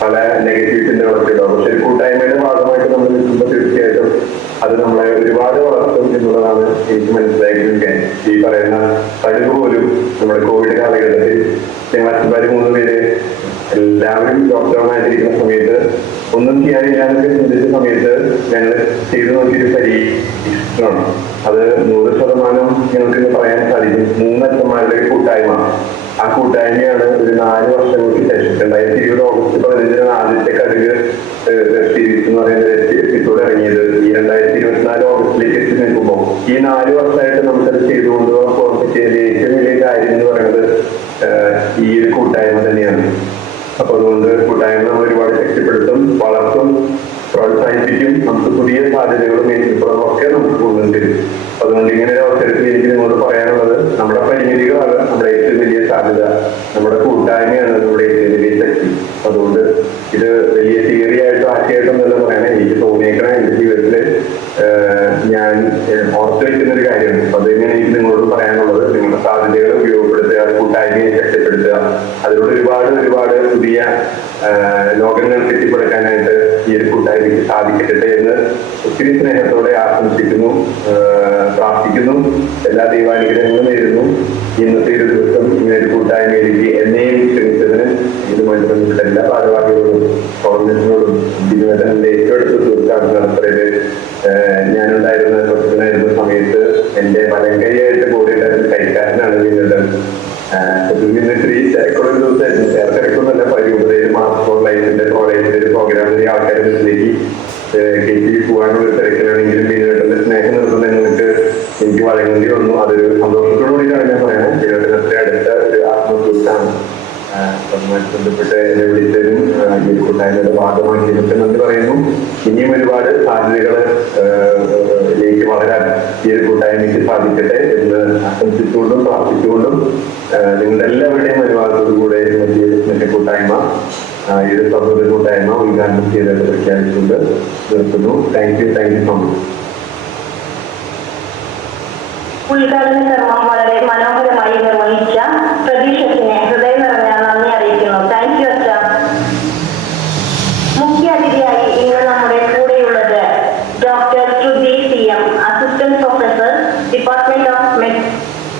പല നെഗറ്റീവ്സിന്റെ വളർച്ചയുണ്ടാവും. പക്ഷെ ഒരു കൂട്ടായ്മയുടെ ഭാഗമായിട്ട് നമ്മൾ നിൽക്കുമ്പോൾ തീർച്ചയായിട്ടും അത് നമ്മളെ ഒരുപാട് വളർത്തും എന്നുള്ളതാണ് എനിക്ക് മനസ്സിലാക്കിയിരിക്കാൻ. ഈ പറയുന്ന കഴിവ് പോലും നമ്മുടെ കോവിഡ് കാലഘട്ടത്തിൽ ഞങ്ങൾ അച്ഛന്മാര് 3 പേര് എല്ലാവരും ലോക്ക്ഡൌണായിട്ടിരിക്കുന്ന സമയത്ത് ഒന്നും ചെയ്യാനില്ലാന്നൊക്കെ ചിന്തിച്ച സമയത്ത് ഞങ്ങൾ ചെയ്തു നോക്കിയൊരു പരീക്ഷണമാണ്. അത് 100% ഞങ്ങൾക്ക് പറയാൻ സാധിക്കും. 3 അച്ഛന്മാരുടെ ഒരു കൂട്ടായ്മ. ആ കൂട്ടായ്മയാണ് ഒരു 4 വർഷങ്ങൾക്ക് ശേഷം 2020 ഓഗസ്റ്റ് 15 ആദ്യത്തെ കടുക് വെബ് സീരീസ് എന്ന് പറയുന്ന എപ്പിസോഡ് ഇറങ്ങിയത്. ഈ 2024 ഓഗസ്റ്റിലേക്ക് എത്തി നിൽക്കുമ്പോൾ ഈ 4 വർഷമായിട്ട് നമുക്കത് ചെയ്തുകൊണ്ടുപോകാൻ പറ്റിയത് ഏറ്റവും വലിയ കാര്യം സാധ്യതകളും ഏറ്റവും ഒക്കെ നമുക്ക് കൊണ്ടുവരും. അതുകൊണ്ട് ഇങ്ങനെ ഒരു അവസരത്തിൽ എനിക്ക് നിങ്ങളോട് പറയാനുള്ളത്, നമ്മുടെ പരിമിതികളാണ് നമ്മുടെ ഏറ്റവും വലിയ സാധ്യത, നമ്മുടെ കൂട്ടായ്മയാണ് നമ്മുടെ ഏറ്റവും വലിയ ശക്തി. അതുകൊണ്ട് ഇത് വലിയ തിയറി ആയിട്ടോ ആശയമായിട്ടോ എന്നല്ല പറയണേ, എനിക്ക് തോന്നിയേക്കണ എന്റെ ജീവിതത്തില് ഞാൻ ഓർത്തു വെക്കുന്ന ഒരു കാര്യമാണ്. അത് തന്നെയാണ് എനിക്ക് നിങ്ങളോട് പറയാനുള്ളത്. നിങ്ങളുടെ സാധ്യതകൾ ഉപയോഗപ്പെടുത്തുക, കൂട്ടായ്മയെ ശക്തിപ്പെടുത്തുക, അതിലൂടെ ഒരുപാട് പുതിയ ലോകങ്ങൾ കെട്ടിപ്പടുക്കാനായിട്ട് ഈ ഒരു കൂട്ടായ്മയ്ക്ക് സാധിക്കട്ടെ എന്ന് ഒത്തിരി സ്നേഹത്തോടെ ആശംസിക്കുന്നു, പ്രാർത്ഥിക്കുന്നു. എല്ലാ ദൈവാനുഗ്രഹങ്ങളും നേരുന്നു. ഇന്നത്തെ ഒരു ദിവസം ഇങ്ങനെ ഒരു കൂട്ടായ്മയിലേക്ക് എന്നെയും ക്ഷണിച്ചതിന് ഇതുമായി ബന്ധപ്പെട്ട എല്ലാ ഭാരവാഹികളോടും ഗവൺമെന്റിനോടും ദിനവേദനന്റെ ഏറ്റവും അടുത്ത സുഹൃത്താണ് നടത്തുന്നത്. ഞാനുണ്ടായിരുന്ന പ്രൊഫഷനായിരുന്ന സമയത്ത് എന്റെ വലങ്കൈയായിട്ട് കൂടെ ഉണ്ടായിരുന്ന കൈക്കാരനാണ് നിങ്ങളുടെ ഇത്തിരി തിരക്കുള്ള ഒരു ദിവസമായിരുന്നു. തിരക്കൊന്നല്ല, 17 മാസം ലൈഫിന്റെ കോളേജിന്റെ ഒരു പ്രോഗ്രാമിന്റെ ആൾക്കാരെ മനസ്സിലേക്ക് കയറ്റി പോകാനുള്ള തിരക്കിലാണെങ്കിലും ബിനുവേട്ടന്റെ സ്നേഹം നിർത്തുന്നതിന് എനിക്ക് വഴങ്ങേണ്ടി വന്നു. അതൊരു സന്തോഷത്തോടുകൂടിയാണ് ഞാൻ പറയണത്. ബിനുവേട്ടനത്തെ അടുത്ത ഒരു ആത്മസുഹൃത്താണ്. അതുമായി ബന്ധപ്പെട്ട് എന്നെ വിളിച്ചതിനും ഈ കൂട്ടായ്മയുടെ ഭാഗമാക്കിയതൊക്കെ നന്ദി പറയുന്നു. ഇനിയും ഒരുപാട് സാധ്യതകളിലേക്ക് വളരാൻ ഈ ഒരു കൂട്ടായ്മയ്ക്ക് സാധിക്കട്ടെ എന്ന് ആശംസിച്ചുകൊണ്ടും പ്രാർത്ഥിച്ചുകൊണ്ടും നിങ്ങളുടെ എല്ലാവരുടെയും അനുവാദത്തോടുകൂടെ മറ്റേ കൂട്ടായ്മ ഈ ഒരു സൗഹൃദ കൂട്ടായ്മ ഉദ്ഘാടനം ചെയ്തത് പ്രഖ്യാപിച്ചുകൊണ്ട് നിർത്തുന്നു. Thank you so much. ഉദ്ഘാടന കർമ്മം വളരെ മനോഹരമായി നിർവഹിച്ച പ്രതീക്ഷത്തിന് ഹൃദയം നിറഞ്ഞ നന്ദി അറിയിക്കുന്നു. താങ്ക് യു അച്ഛ. മുഖ്യ അതിഥിയായി ഇന്ന് നമ്മുടെ കൂടെയുള്ളത് doctor Shruti CM, assistant professor, department of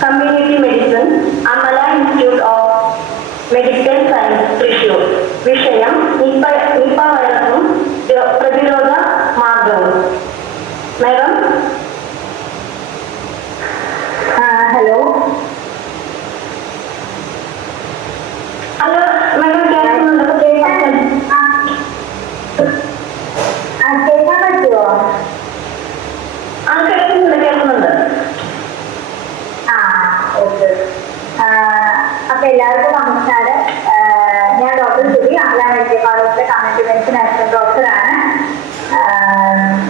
community medicine, Amala institute of medical science, Thrissur. വിഷയം നിപ്പ വൈറസും പ്രതിരോധ മാർഗവും. മാഡം. ഹലോ മാഡം കേൾക്കുന്നുണ്ടോ? കേൾക്കാൻ പറ്റുമോ? കേൾക്കുന്നുണ്ട്. ഓക്കെ. അപ്പൊ എല്ലാവർക്കും നമസ്കാരം. ഞാൻ ഡോക്ടർ സുധി, അമല മെഡിക്കൽ കോളേജിലെ കമ്മ്യൂണിറ്റി മെഡിസിൻ അസിസ്റ്റന്റ് പ്രൊഫസറാണ്.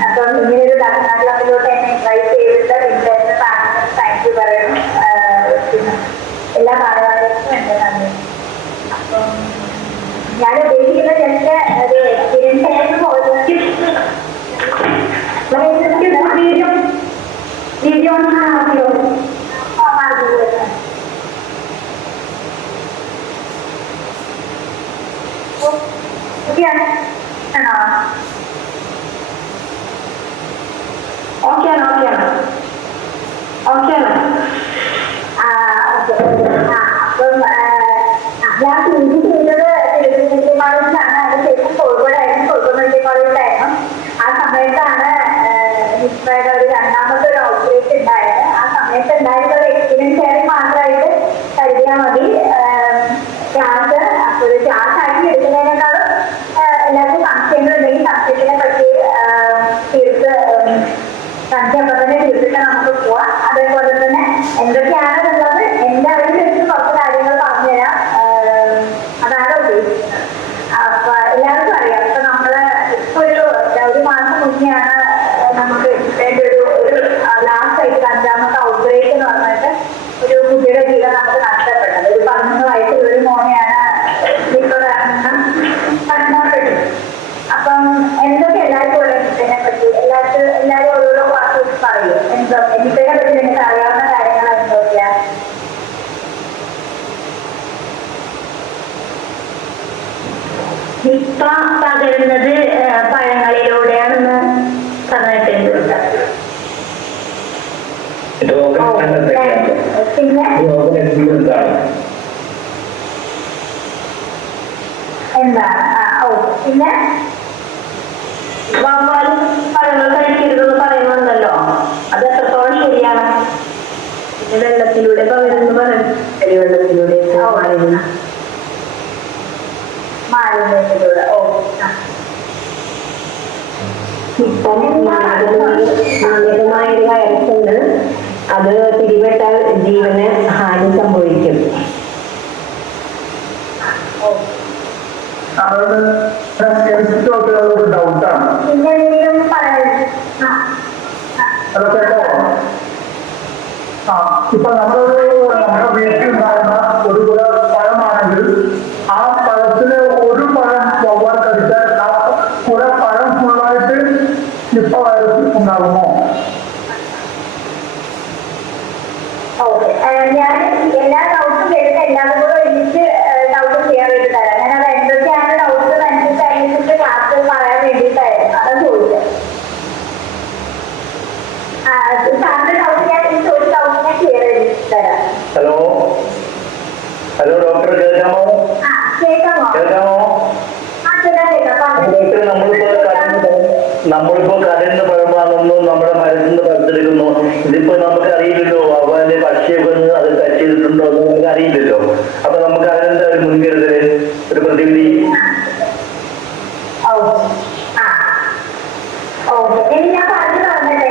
അപ്പം ഇങ്ങനൊരു ഡാക്ടർ ക്ലബിലോട്ട് എന്നെ ഇൻവൈറ്റ് ചെയ്തിട്ട് ഇന്റർനെറ്റ് താങ്ക് യു പറയണം. എല്ലാ ഭാരവാഹികൾക്കും എന്റെ നന്ദി. അപ്പം ഞാൻ ഉദ്ദേശിക്കുന്നത് ജസ്റ്റ് ഒരു എക്സ്പീരിയൻസ് ആയിട്ട് പോകുന്നത്. വീഡിയോ മാർഗിയോ ആണോ? ഓക്കെയാണ്. അപ്പം ഞാൻ PG ചെയ്തത് മെഡിക്കൽ കോളേജിലാണ്. അതിനുശേഷം കോഴിക്കോടായിരുന്നു, കോഴിക്കോട് മെഡിക്കൽ കോളേജിലായിരുന്നു. ആ സമയത്താണ് നിപ്പയുടെ ഒരു രണ്ടാമത്തെ ഒരു ഔട്ട്ബ്രേക്ക് ഉണ്ടായത്. ആ സമയത്ത് ഉണ്ടായിരുന്ന ഒരു എക്സ്പീരിയൻസ് ഷെയറിംഗ് മാത്രമായിട്ട് കരുതിയാൽ മതി. ക്ലാസ് അപ്പോൾ ഒരു ക്ലാസ് ആക്കി എടുക്കുന്നതിനേക്കാളും എല്ലാവർക്കും സംശയങ്ങളുണ്ടെങ്കിൽ സംശയത്തിനെ പറ്റി സംശയം അപ്പം തന്നെ തീർത്തിട്ട് നമുക്ക് പോവാം. അതേപോലെ തന്നെ എന്തൊക്കെയാണെന്നുള്ളത് എന്റെ അറിവിൽ വെച്ച് കുറച്ച് കാര്യങ്ങൾ പറഞ്ഞുതരാം. അതാണ് ഉദ്ദേശിക്കുന്നത്. അപ്പൊ എല്ലാവർക്കും അറിയാം. ഇപ്പൊ നമ്മള് ഇപ്പൊ ഒരു മാസം മുന്നെയാണ് നമുക്ക് ഒരു ലാസ്റ്റ് ആയിട്ട് 5ാമത്തെ ഔട്ട്ബ്രേക്ക് എന്ന് പറഞ്ഞിട്ട് ഒരു കുട്ടിയുടെ ജീവൻ നമുക്ക് നഷ്ടപ്പെട്ടത്. ഒരു 11 വയസ്സുള്ള ഒരു മോനെയാണ് നിപ്പ കാരണം നഷ്ടപ്പെട്ടത്. അപ്പം എന്തൊക്കെ എല്ലാവർക്കും ഇതിനെ പറ്റി എല്ലാവരും ഓരോരോ വാക്കുകൾ പറയും. നിപ്പയെ പറ്റി നിങ്ങൾക്ക് അറിയാവുന്ന കാര്യങ്ങൾ എന്തൊക്കെയാ? നിപ്പ പകരുന്നത് പഴങ്ങളിലൂടെയാണെന്ന് പറഞ്ഞിട്ടുണ്ട്. പിന്നെ എന്താണ്? പിന്നെ വവ്വാലും പഴങ്ങൾ കഴിക്കരുതെന്ന് പറയുന്നുണ്ടല്ലോ, അത് എത്രത്തോളം ശരിയാണ്? വെള്ളത്തിലൂടെ പകരുന്നു പറയുന്നു. വെള്ളത്തിലൂടെ മാലിന്യത്തിലൂടെ. ഇപ്പം മാരകമായ ഒരു വൈറസ് ഉണ്ട്. അത് പിടിപെട്ടാൽ ജീവന് ഹാനി സംഭവിക്കും. പിന്നെ എന്തെങ്കിലും പറയാൻ ഹലോ കേട്ടോ? ഇപ്പൊ നമ്മുടെ വീട്ടിലുണ്ടാകുന്ന ഒരു കുല പഴമാണെങ്കിൽ ആ പഴത്തിന് ഒരു പഴം വവ്വാൽ കടിച്ചാൽ ആ കുല പഴം ഫുള്ളായിട്ട് നിപ്പ വൈറസ് ഉണ്ടാകുമോ? ഓക്കെ, ഞാൻ എല്ലാ ഡൗട്ടും കേട്ടിട്ട് എല്ലാവരും കൂടെ ഒരുമിച്ച് ഡൗട്ട് ക്ലിയർ ചെയ്ത് തരാം. ഞാൻ അത് എന്തൊക്കെയാണ് ഡൗട്ട് അനുസരിച്ച് ക്ലാസ് പറയാൻ വേണ്ടിയിട്ടായിരുന്നു അതാണ് ചോദിച്ചത്. സാറിന്റെ ഡൗട്ട് ഞാൻ ഒരു ഡൗട്ട് ഞാൻ ക്ലിയർ ചെയ്ത് തരാം. ഹലോ ഹലോ ഡോക്ടർ കേൾക്കാമോ? കേൾക്കാമോ? കേൾക്കാമോ? നമ്മളിപ്പോ കരണ്ട് പഴമാണെന്നും നമ്മുടെ മരുന്ന് പറിച്ചെടുക്കുന്നു. ഇതിപ്പോ നമുക്ക് അറിയില്ലല്ലോ അവന്റെ പക്ഷിയൊക്കെ അത് ടച്ച് ചെയ്തിട്ടുണ്ടോ എന്ന് നമുക്ക് അറിയില്ലല്ലോ. അപ്പൊ നമുക്ക് അതിനെന്താ ഒരു മുൻകരുതല്, ഒരു പ്രതിവിധി? ഞാൻ പറഞ്ഞു പറഞ്ഞില്ലേ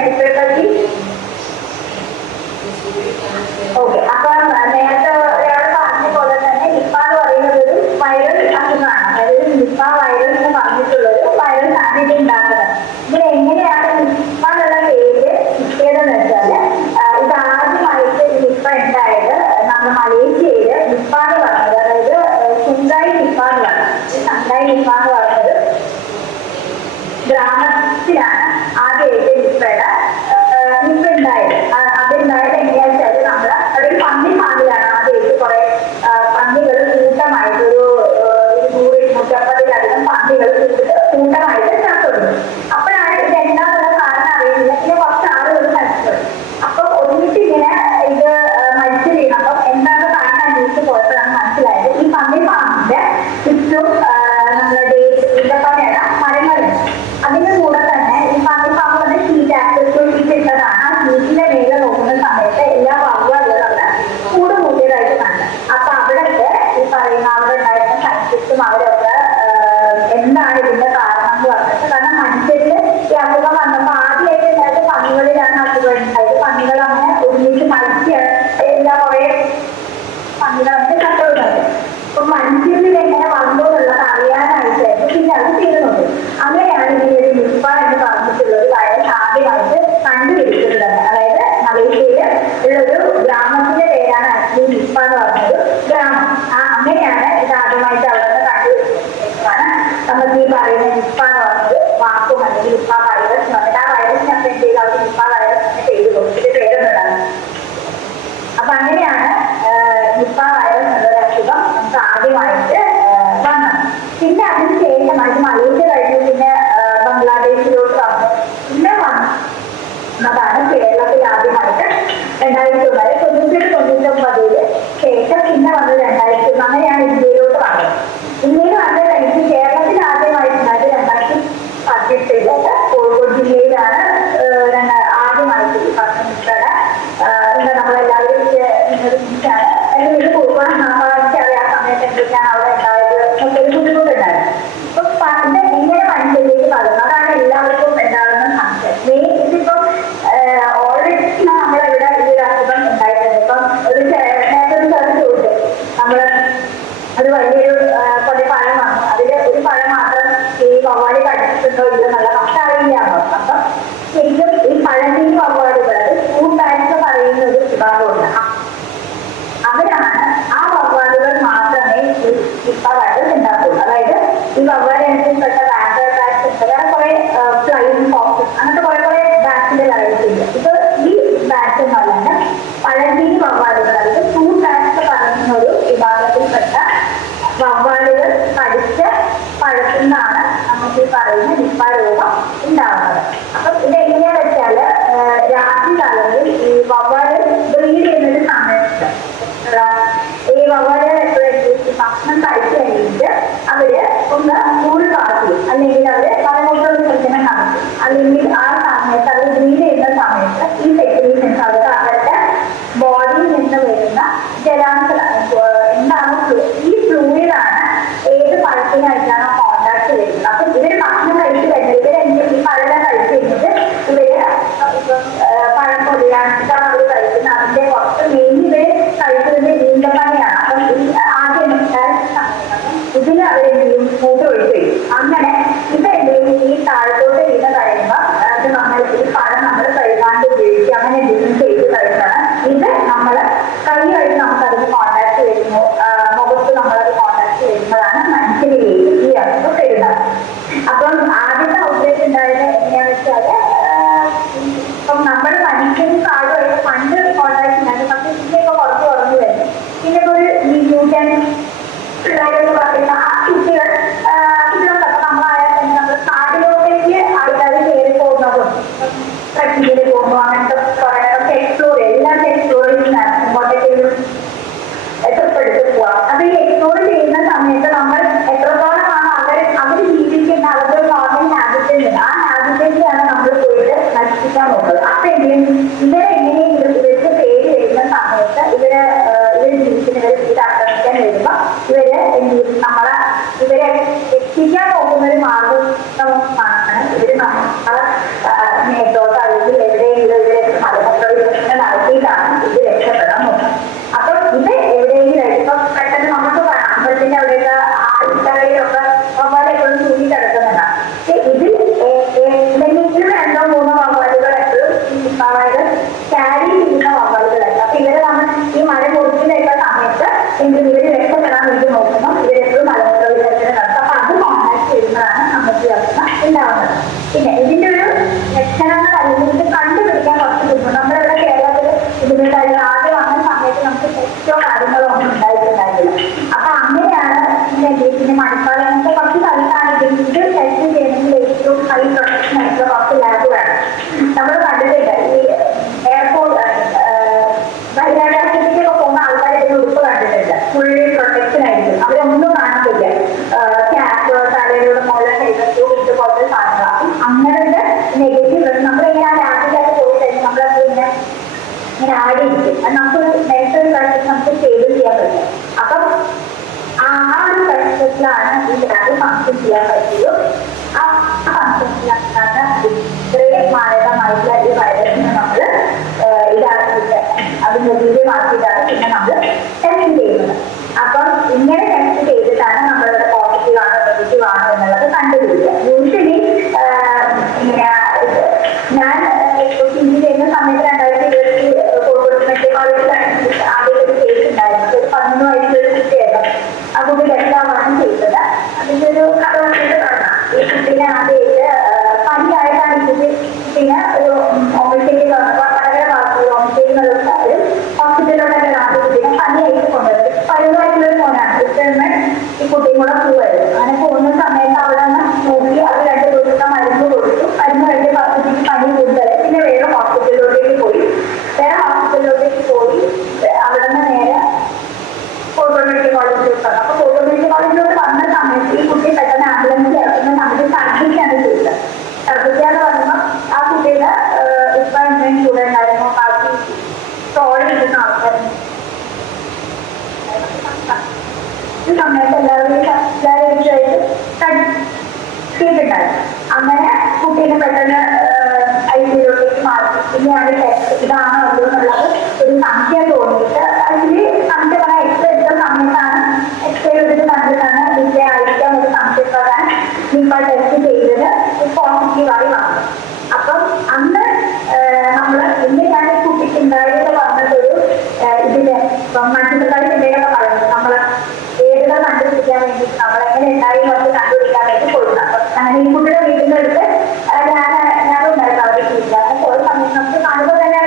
ഓക്കെ. അപ്പൊ നേരത്തെ ഒരാൾ പറഞ്ഞ പോലെ തന്നെ നിപ്പ എന്ന് പറയുന്നത് ഒരു വൈറൽ അസുഖമാണ്. അതായത് നിപ്പ വൈറസ് എന്ന് പറഞ്ഞിട്ടുള്ളൊരു വൈറസ് ആണ് ഇത് ഉണ്ടാക്കുന്നത്. ഇവിടെ എങ്ങനെയാണ് നിപ്പ എന്നുള്ള പേര് കിട്ടിയതെന്ന് വെച്ചാല് ഇത് ആദ്യമായിട്ട് ഈ നിപ്പ ഉണ്ടായത് നമ്മുടെ മലേഷ്യയില് നിപ്പ എന്ന് പറഞ്ഞത്, അതായത് സുങ്കായി നിപ്പ എന്ന് പറഞ്ഞത്. സങ്കായി നിപ്പ എന്ന് പറഞ്ഞത് ഗ്രാമത്തിലാണ് ആദ്യമായിട്ട് നിപ്പ ഉണ്ടായത്. അതുണ്ടായത് എങ്ങനെയാണെന്ന് വെച്ചാൽ നമ്മള് അതൊരു പന്നി ഫാമിലാണ് ആദ്യമായിട്ട് കുറെ പന്നികൾ കൂട്ടമായിട്ട് ഒരു 100-150 പന്നികൾ കൂട്ടമായിട്ട് ചത്തുണ്ട്. അപ്പോഴാണ് ഇത് എന്താണെന്നുള്ള കാരണം അറിയുന്നില്ല. പിന്നെ കുറച്ച് ആളുകൾ മരിച്ചത്. അപ്പൊ ഒരുമിച്ച് ഇങ്ങനെ ഇത് മരിച്ചു വീണു. അപ്പം എന്താണ് കാരണം അന്വേഷിച്ച് പോയപ്പോഴാണ് മനസ്സിലായത് ഈ പന്നി ഫാമിന്റെ ചുറ്റും നമ്മുടെ ഈന്തപ്പനയുടെ മരങ്ങളുണ്ട്. അതിന്റെ കൂടെ തന്നെ ഈ പന്നി ഫാം തന്നെ ഷീറ്റ് ഇട്ടതാണ്. ആ ഷീറ്റിന്റെ മേലെ നോക്കുന്ന സമയത്ത് എല്ലാ വവ്വാലുകളും അവിടെ കൂട് കൂട്ടിയതായിട്ട് കണ്ടു. അപ്പൊ അവിടൊക്കെ ഈ പറയുന്ന അവിടെ ഉണ്ടായിരുന്ന സയന്റിസ്റ്റും അവരൊക്കെ എന്താണ് ഇതിന്റെ കാരണം എന്ന് പറഞ്ഞിട്ട്, കാരണം മനുഷ്യരില് ഈ അസുഖം വന്നപ്പോ ആദ്യമായിട്ട് ഉണ്ടായത് പന്നികളിലാണ് അസുഖം ഉണ്ടായത്. പന്നികൾ അങ്ങനെ ഒരുമിച്ച് മത്സ്യം എല്ലാ കുറെ പന്നികളൊക്കെ കണ്ടുകൊടുക്കുന്നത്. അപ്പൊ മനുഷ്യരിൽ എങ്ങനെ വന്നു എന്നുള്ളത് അറിയാനായിട്ടായിരുന്നു പിന്നെ അത് ചെയ്യുന്നുണ്ട്. അങ്ങനെയാണ് ഇങ്ങനെ ഒരു നിപ്പ എന്ന് പറഞ്ഞിട്ടുള്ള ഒരു വൈറസ് ആദ്യമായിട്ട് കണ്ടുപിടിച്ചിട്ടുള്ളത്. അതായത് മലേഷ്യയില് ഉള്ളൊരു ഗ്രാമത്തിന്റെ പേരാണ് ആക്ച്വലി നിപ്പ എന്ന് പറഞ്ഞൊരു ഗ്രാമം. അങ്ങനെയാണ് ഇത് ആദ്യമായിട്ട് അവിടെ കണ്ടുപിടിച്ചിട്ടാണ് നമുക്ക് ഈ പറയുന്ന നിപ്പ എന്ന് പറഞ്ഞൊരു വാക്കും അല്ലെങ്കിൽ നിപ്പ വൈറസ് എന്ന് പറഞ്ഞിട്ട് ആ വൈറസ് ഞാൻ എന്ത് ചെയ്ത് അവർ നിപ്പ വൈറസ് പേര് കൊടുത്തിട്ട് പേരൊന്നുണ്ടാകും. അപ്പൊ അങ്ങനെയാണ് നിപ്പ വൈറസ് എന്നൊരു അസുഖം നമുക്ക് ആദ്യമായിട്ട് വന്നത്. പിന്നെ അതിന് ശേഷമായിട്ട് മലേഷ്യ കഴിഞ്ഞു പിന്നെ ബംഗ്ലാദേശിലോട്ട് വന്നു. പിന്നെ വന്നതാണ് കേരളത്തിൽ ആദ്യമായിട്ട് 2009-99 ശേഷം പിന്നെ വന്നത് 2001. അങ്ങനെയാണ് ഇന്ത്യയിലോട്ട് വന്നത്. ഇന്ത്യയിൽ വന്നത് കഴിഞ്ഞ് കേരളത്തിൽ ആദ്യമായിട്ടുണ്ടായത് 2018 കോഴിക്കോട് ജില്ലയിലാണ് ആദ്യമായിട്ട് ഈ പറഞ്ഞ നിപ്പയുടെ നമ്മളെല്ലാവരും ബീച്ചാണ് വീട് കോഴിക്കോട് എനിക്കറിയാൻ സമയത്ത് എന്തൊക്കെയാണ് അവിടെ ഉണ്ടായത് എന്നൊക്കെ ഒരു ബുദ്ധിമുട്ടുണ്ടായിരുന്നു. അപ്പൊ ഇത് എങ്ങനെ മനുഷ്യരിലേക്ക് പകർന്നു അതാണ് എല്ലാവർക്കും ഉണ്ടാകുന്ന സംശയം. മെയിൻ ഇതിപ്പം ഓൾറെഡി നമ്മളെവിടെ ഈ ഒരു അസുഖം ഉണ്ടായിട്ടുണ്ട്. ഇപ്പം ഒരു നേരത്തെ ചോദിച്ചു നമ്മള് ഒരു വലിയൊരു കുറെ പഴം വന്നു. അതില് ഒരു പഴം മാത്രം ഈ വവ്വാലി കടിച്ചിട്ടുണ്ടോ ഇല്ലെന്നുള്ള പക്ഷെ അറിയില്ലാണോ. അപ്പം ശരിക്കും ഈ പഴമീൻ വവ്വാലുകൾ ഫുഡ് ബാഗ്സ് പറയുന്ന ഒരു വിഭാഗമുണ്ട്. അവരാണ് ആ വവ്വാലുകൾ മാത്രമേ ഈ നിപ്പ വൈറസ് ഉണ്ടാക്കുള്ളൂ. അതായത് ഈ വവ്വാലനുസരിച്ചപ്പെട്ട ബാക്ടീരിയ ബാഗ്സ് ഉണ്ട്. വേറെ കുറെ ഫ്ലൈയിങ് ഫോക്സസ് അങ്ങനത്തെ കുറെ ബാക്ടീരിയ വെറൈറ്റി ഉണ്ട്. ഇത് ഈ ബാഗ്സ് എന്ന് പറഞ്ഞാൽ പഴമീൻ വവ്വാലുകൾ, അതായത് ഫുഡ് ബാഗ്സ് പറയുന്ന ഒരു വിഭാഗത്തിൽപ്പെട്ട വവ്വാലുകൾ കടിച്ച് പഴത്തുനിന്നാണ് നമുക്ക് ഈ പറയുന്ന നിപ്പ രോഗം ഉണ്ടാവുന്നത്. അപ്പം ഇതെങ്ങനെയാന്ന് വെച്ചാല് രാത്രി കാലങ്ങളിൽ ഈ വവ്വാല് ബ്രീഡ് ചെയ്യുന്നൊരു സമയത്ത് ഈ വവ്വാല് ഭക്ഷണം കഴിച്ചു കഴിഞ്ഞിട്ട് അവര് ഒന്ന് സ്കൂൾ പാസ് ചെയ്യും, അല്ലെങ്കിൽ അവര് മലമൂത്ര വിസർജനം നടത്തും, അല്ലെങ്കിൽ ആ സമയത്ത് അവർ ബ്രീഡ് ചെയ്യുന്ന സമയത്ത് ഈ സെക്രീഷൻസ് അവർക്ക് അവരുടെ ബോഡിയിൽ നിന്ന് വരുന്ന ജലാംശം എന്താണ് ഈ ഫ്ലൂയിഡാണ് ഏത് പഴത്തിനായിട്ടാണ് കോണ്ടാക്ട് വരുന്നത്. അപ്പൊ ഇവര് ഭക്ഷണം കഴിച്ചു കഴിഞ്ഞാൽ ഈ പഴം കഴിച്ചു കഴിഞ്ഞിട്ട് ഈ പഴം നമ്മൾ കഴുകാണ്ട് ഉപയോഗിക്കുക, അങ്ങനെ എന്തെങ്കിലും ചെയ്ത് കഴിഞ്ഞാൽ ഇത് നമ്മൾ കൈയായിട്ട് നമുക്ക് അതിന് കോണ്ടാക്ട് വരുന്നു, മുഖത്ത് നമ്മളത് കോണ്ടാക്ട് വരുന്നതാണ് മനുഷ്യരിലേക്ക് ഈ അസുഖം വരുന്നത്. അപ്പം ആദ്യത്തെ ഔട്ട്ബ്രേക്ക് ഉണ്ടായത് എങ്ങനെയാണെന്ന് വെച്ചാൽ ഇപ്പം നമ്മൾ മനുഷ്യനും കാടുമായിട്ട് പണ്ട് കോണ്ടാക്ട് ഉണ്ടായിരുന്നു. പക്ഷെ ഇതിനൊക്കെ കുറച്ച് കുറഞ്ഞു വരുന്നു. പിന്നെ ഒരു ന്യൂജൻ പിള്ളേരെന്ന് പറയുന്ന ആ കുട്ടികളൊക്കെ നമ്മളായാൽ തന്നെ നമ്മൾ കാടിലോട്ടേക്ക് ആൾക്കാർ കയറി പോകുന്നതും ട്രക്കിങ്ങിൽ പോകുന്നു, അങ്ങനത്തെ കുറേ എക്സ്പ്ലോർ എല്ലാം എക്സ്പ്ലോർ ചെയ്യുന്നതാണ് ഇങ്ങോട്ടേക്കും എത്രപ്പെടുത്ത് പോവാം. അപ്പൊ ഈ എക്സ്പ്ലോർ ചെയ്യുന്ന സമയത്ത് നമ്മൾ എത്രത്തോളമാണ് അവർ ജീവിക്കുന്ന അവരുടെ നോർമൽ ഹാബിറ്റേഷൻ, ആ ഹാബിറ്റേഷനാണ് നമ്മൾ പോയിട്ട് നശിപ്പിക്കാൻ നോക്കുന്നത്. അപ്പൊ ഇവരെങ്ങനെയെങ്കിലും ഇവർക്ക് പേര് വരുന്ന സമയത്ത് ഇവര് ജീവിക്കുന്നവർ ഇത് ആക്രമിക്കാൻ വരുമ്പോ ഇവരെ ഇവരെ രക്ഷിക്കാൻ നോക്കുന്ന ഒരു മാർഗമാണ് ഇവര് നമ്മളെ നേട്ടോട്ട് അല്ലെങ്കിൽ എവിടെയെങ്കിലും ഇവരെ മലമപ്രവേശനം നടത്തിയിട്ടാണ് ഇത് രക്ഷപ്പെടാൻ നോക്കുന്നത്. അപ്പൊ ഇത് എവിടെയെങ്കിലും ഇപ്പൊ പെട്ടെന്ന് നമുക്ക് അമ്പലത്തിന്റെ അവിടെയൊക്കെ ആൾക്കാരെയൊക്കെ വവ്വാലെപ്പോഴും തൂങ്ങി കിടക്കുന്നുണ്ടാണ്. ഇതിൽ എന്തെങ്കിലും രണ്ടോ മൂന്നോ വവ്വാലുകൾ എപ്പോഴും അതായത് ക്യാരി ചെയ്യുന്ന വവ്വാലുകളല്ല. അപ്പൊ ഇവരെ നമ്മൾ ഈ മഴ മുറിച്ചിലേക്ക സമയത്ത് എങ്കിലും ഇവര് രക്ഷപ്പെടാൻ വേണ്ടി നോക്കുന്നു. ഇവരെപ്പോഴും മലപ്രവേശനത്തിന് നടത്തും. അപ്പൊ അത് കോണ്ടാക്ട് ചെയ്യുന്നതാണ് നമുക്ക് അവസ്ഥ ഉണ്ടാവുന്നത്. പിന്നെ ഇതിന്റെ ഒരു ലക്ഷണങ്ങൾ അല്ലെങ്കിൽ ഇത് കണ്ടുപിടിക്കാൻ കുറച്ച് ബുദ്ധിമുട്ട്. നമ്മളിവിടെ കേരളത്തിൽ ഇതിന്റെ ആദ്യം വന്ന സമയത്ത് നമുക്ക് ടെസ്റ്റോ കാര്യങ്ങളോ ഒന്നും ഉണ്ടായിട്ടുണ്ടായില്ല. അപ്പൊ അങ്ങനെയാണ് ഇതിന്റെ മണിപ്പാട് അങ്ങനത്തെ കുറച്ച് സ്ഥലത്താണെങ്കിൽ ഇത് ടെസ്റ്റ് ചെയ്യണമെങ്കിൽ ഏറ്റവും ഹൈ പ്രൊട്ടക്ഷൻ ആയിട്ടുള്ള കുറച്ച് ലാബ് വേണം. നമ്മൾ കണ്ടിട്ടില്ല ഈ എയർപോർട്ട് ബഹിരാകാശത്തേക്കൊക്കെ പോകുന്ന ആൾക്കാർ ഇതിന് ഉടുപ്പ് കണ്ടിട്ടില്ല. ഫുൾ പ്രൊട്ടക്ഷൻ ആയിരിക്കും. അവരൊന്നും കാണത്തില്ല. ക്യാപ്പ് തലയിലൂടെ മുകളിൽ ഹെൽമെറ്റ് ഇതുപോലത്തെ സാധനങ്ങളാണ്. അങ്ങനത്തെ നെഗറ്റീവ് നമ്മളിങ്ങനെ ആ ലാബിലേക്ക് പോയി കഴിഞ്ഞാൽ നമ്മളത് ഇങ്ങനെ ആടിയിരിക്കും. അത് നമുക്ക് മെന്റൽ പ്രാക്ടീസ് നമുക്ക് സ്റ്റേബിൾ ചെയ്യാൻ പറ്റും. അപ്പം ആ ഒരു പ്രശ്നത്തിലാണ് ഈ ലാബ് ഫങ്ഷൻ ചെയ്യാൻ പറ്റുള്ളൂ. ആ ഫങ്ഷനിലാണ് ഇത്രയും മാരകമായിട്ടുള്ള ഈ വൈറസിനെ നമ്മൾ ഇതാക്കിയിട്ട് അത് നിർവീര്യമാക്കിയിട്ടാണ് പിന്നെ നമ്മൾ ടെസ്റ്റ് ചെയ്യുന്നത്. അപ്പം ഇങ്ങനെ ടെസ്റ്റ് ചെയ്തിട്ടാണ് നമ്മളുടെ പോസിറ്റീവ് ആണോ നെഗറ്റീവ് ആണോ എന്നുള്ളത് കണ്ടുപിടിക്കുക. യൂഷ്വലി ഞാൻ പിജി ചെയ്യുന്ന സമയത്ത് 2020 കോഴിക്കോട് മെഡിക്കൽ കോളേജിൽ ആദ്യം ഒരു കേസ് ഉണ്ടായിരുന്നു. ഒരു 11 വയസ്സുള്ള കുട്ടിയായിരുന്നു. ആ കുട്ടി രക്ഷാമാണ് ചെയ്തത്. അതിന്റെ ഒരു കഥ വന്നിട്ട് പറഞ്ഞാൽ ഈ കുട്ടീനെ ആദ്യമായിട്ട് പനിയായിട്ടാണ് കുട്ടീനെ ഒരു ഹോമിസ്റ്റേക്ക് വടകര ഭാഗത്ത് ഹോമിസ്റ്റേക്ക് ഒരു ഹോസ്പിറ്റലിലോട്ടൊക്കെ ആദ്യ കുട്ടീനെ പനിയായിട്ട് കൊണ്ടുവരുന്നത്. 11 വയസ്സുള്ളൊരു ഫോനാണ്. ഇഷ്ടമേ ഈ കുട്ടിയും കൂടെ പോവായിരുന്നു. അങ്ങനെ പോകുന്ന സമയത്ത് അവിടെ നിന്ന് നോക്കി അത് 2 ദിവസത്തെ മരുന്ന് കൊടുത്തു. മരുന്ന് കഴിഞ്ഞ് കുട്ടിക്ക് പനി കൂടുതൽ പിന്നെ വേറെ ഹോസ്പിറ്റലിലോട്ടേക്ക് പോയി. അവിടെ നിന്ന് നേരെ കോഴിക്കോട് മെഡിക്കൽ കോളേജിലോട്ട് വന്നു. അപ്പൊ കോഴിക്കോട് മെഡിക്കൽ കോളേജിലോട്ട് വന്ന സമയത്ത് ഈ കുട്ടി പെട്ടെന്ന് ആംബുലൻസ് ഇറക്കുന്ന സമയത്ത് ഛർദ്ദിക്കാണ് ചെയ്തത്. ഛർദ്ദിക്കാന്ന് പറയുമ്പോൾ ആ കുട്ടിയുടെ ഇപ്പൊ എന്തെങ്കിലും കൂടെ ഉണ്ടായിരുന്നു, ബാക്കി ട്രോളി കിട്ടുന്ന ആൾക്കാരുണ്ട്. ഈ സമയത്ത് എല്ലാവരും ചെയ്തിട്ടുണ്ടായിരുന്നു. അങ്ങനെ കുട്ടീനെ പെട്ടെന്ന് ഐസിയിലോട്ടേക്ക് മാറ്റി. പിന്നെയാണ് ടെസ്റ്റ് ഇതാണോ അല്ലോ എന്നുള്ളത് ഒരു സംശയം തോന്നിയിട്ട് അതില് സംശയം പറയാൻ എക്സ്റേ എടുത്ത സമയത്താണ് എക്സ്റേ എടുത്ത് കണ്ടിട്ടാണ് ഇതിന്റെ ആയിരിക്കാൻ ഒരു സംശയം പറയാൻ ഇപ്പോൾ ടെസ്റ്റ് ചെയ്തത് പോസിറ്റീവായി വന്നു. അപ്പം അന്ന് നമ്മള് എങ്ങനെയാണ് ഈ കുട്ടിക്ക് ഉണ്ടായത് പറഞ്ഞതൊരു ഇതില് മൾട്ടിപ്പിൾ എന്തെങ്കിലുമൊക്കെ പറയുന്നത് നമ്മള് ഏതുകൾ കണ്ടുപിടിക്കാൻ വേണ്ടിയിട്ട് നമ്മളെങ്ങനെ ഉണ്ടായി നമുക്ക് കണ്ടുപിടിക്കാൻ വേണ്ടി കൊടുക്കണം. അങ്ങനെ ഈ കുട്ടിയുടെ വീട്ടിൽ നിന്ന് എടുത്ത് ഞാനും ഉണ്ടായിരുന്നു അവരുടെ വീട്ടിലാണ് പോയ സമയത്ത് നമുക്ക് കാണുമ്പോൾ തന്നെ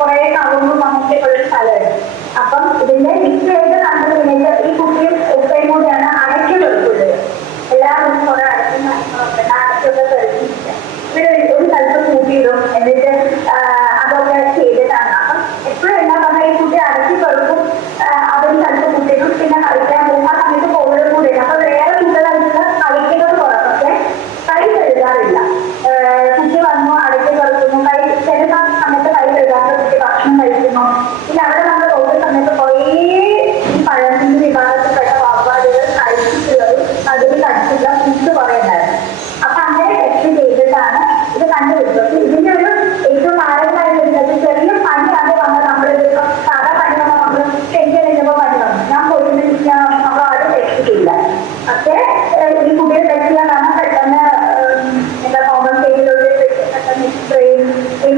കുറെ കവുമ്പും നമുക്കൊക്കെ ഒരു സ്ഥലമുണ്ട്. അപ്പം ഇതിന്റെ ഹിസ്റ്ററിയായിട്ട് കണ്ടു കഴിഞ്ഞിട്ട് ഈ കുട്ടിയും ഉപ്പയും കൂടിയാണ് അടയ്ക്ക് വെറുക്കുന്നത്. എല്ലാ ദിവസവും കുറെ അടയ്ക്കും കാര്യങ്ങളൊക്കെ അടയ്ക്കൊക്കെ കഴിച്ചിട്ട് ഇവര് ഒരു സ്ഥലത്ത് കൂട്ടിയിടും. എന്നിട്ട് അതൊക്കെ ചെയ്തിട്ടാണ്. അപ്പം എപ്പോഴും എന്താ പറഞ്ഞാൽ ഈ കുട്ടി അടക്കി വെറുക്കും. അതൊരു സ്ഥലത്ത് കൂട്ടിയിടും. പിന്നെ കളിക്കാൻ പോകും. ആ സമയത്ത് കോവിഡ് കൂടെ അപ്പൊ വേറെ കുട്ടികളായിട്ടുള്ള കളിക്കുന്നത് കുറവ്. പക്ഷെ കൈ കഴുകാറില്ല. കുട്ടി വന്നു അടക്കി വെറുക്കുന്നു. കൈ ചില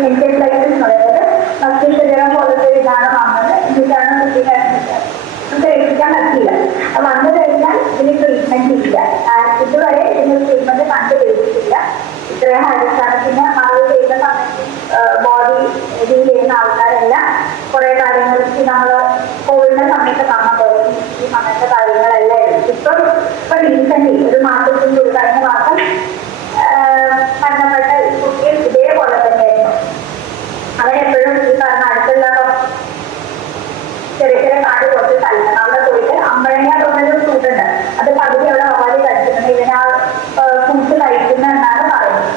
എൻസെഫലൈറ്റിസ് എന്ന് പറയുന്നത് മസ്തിഷ്കജ്വരം പോലത്തെ ഇതാണ് വന്നത്. എന്നിട്ടാണ് കുട്ടിയെ നമുക്ക് രക്ഷിക്കാൻ പറ്റില്ല. അത് വന്നു കഴിഞ്ഞാൽ ഇതിന് ട്രീറ്റ്മെന്റ് ഇല്ല. ഇതുവരെ ഇതിന് ട്രീറ്റ്മെന്റ് കണ്ടുപിടിച്ചിട്ടില്ല. ഇത്രയും അടിസ്ഥാനത്തിന് മറവ് ചെയ്യുന്ന സമയത്ത് ബോഡി ഡീൽ ചെയ്യുന്ന ആൾക്കാരെല്ലാം കുറെ കാര്യങ്ങൾ നമ്മൾ കോവിഡിന്റെ സമയത്ത് കാണുമ്പോൾ ഈ സമയത്തെ കാര്യങ്ങളെല്ലാം ഇപ്പൊ റീസെന്റ് ഒരു മാസത്തിന്റെ ഒരു കഴിഞ്ഞ മാസം മരണപ്പെട്ട കുട്ടിയും ഇതേപോലെ തന്നെയായിരുന്നു. അവരെപ്പോഴും ഈ പറഞ്ഞ അടുത്തുള്ള ചെറിയ ചെറിയ കാട് കുറച്ച് സ്ഥലത്താണ് അവിടെ പോയിട്ട് അമ്പഴങ്ങ തോന്നൊരു ഫ്രൂട്ട് ഉണ്ട്. അത് പകുതി അവിടെ വവാലി കഴിച്ചിട്ടുണ്ട്. ഇതിനാ ഫ്രൂട്ട്സ് കഴിക്കുന്ന എന്നാണ് പറയുന്നത്.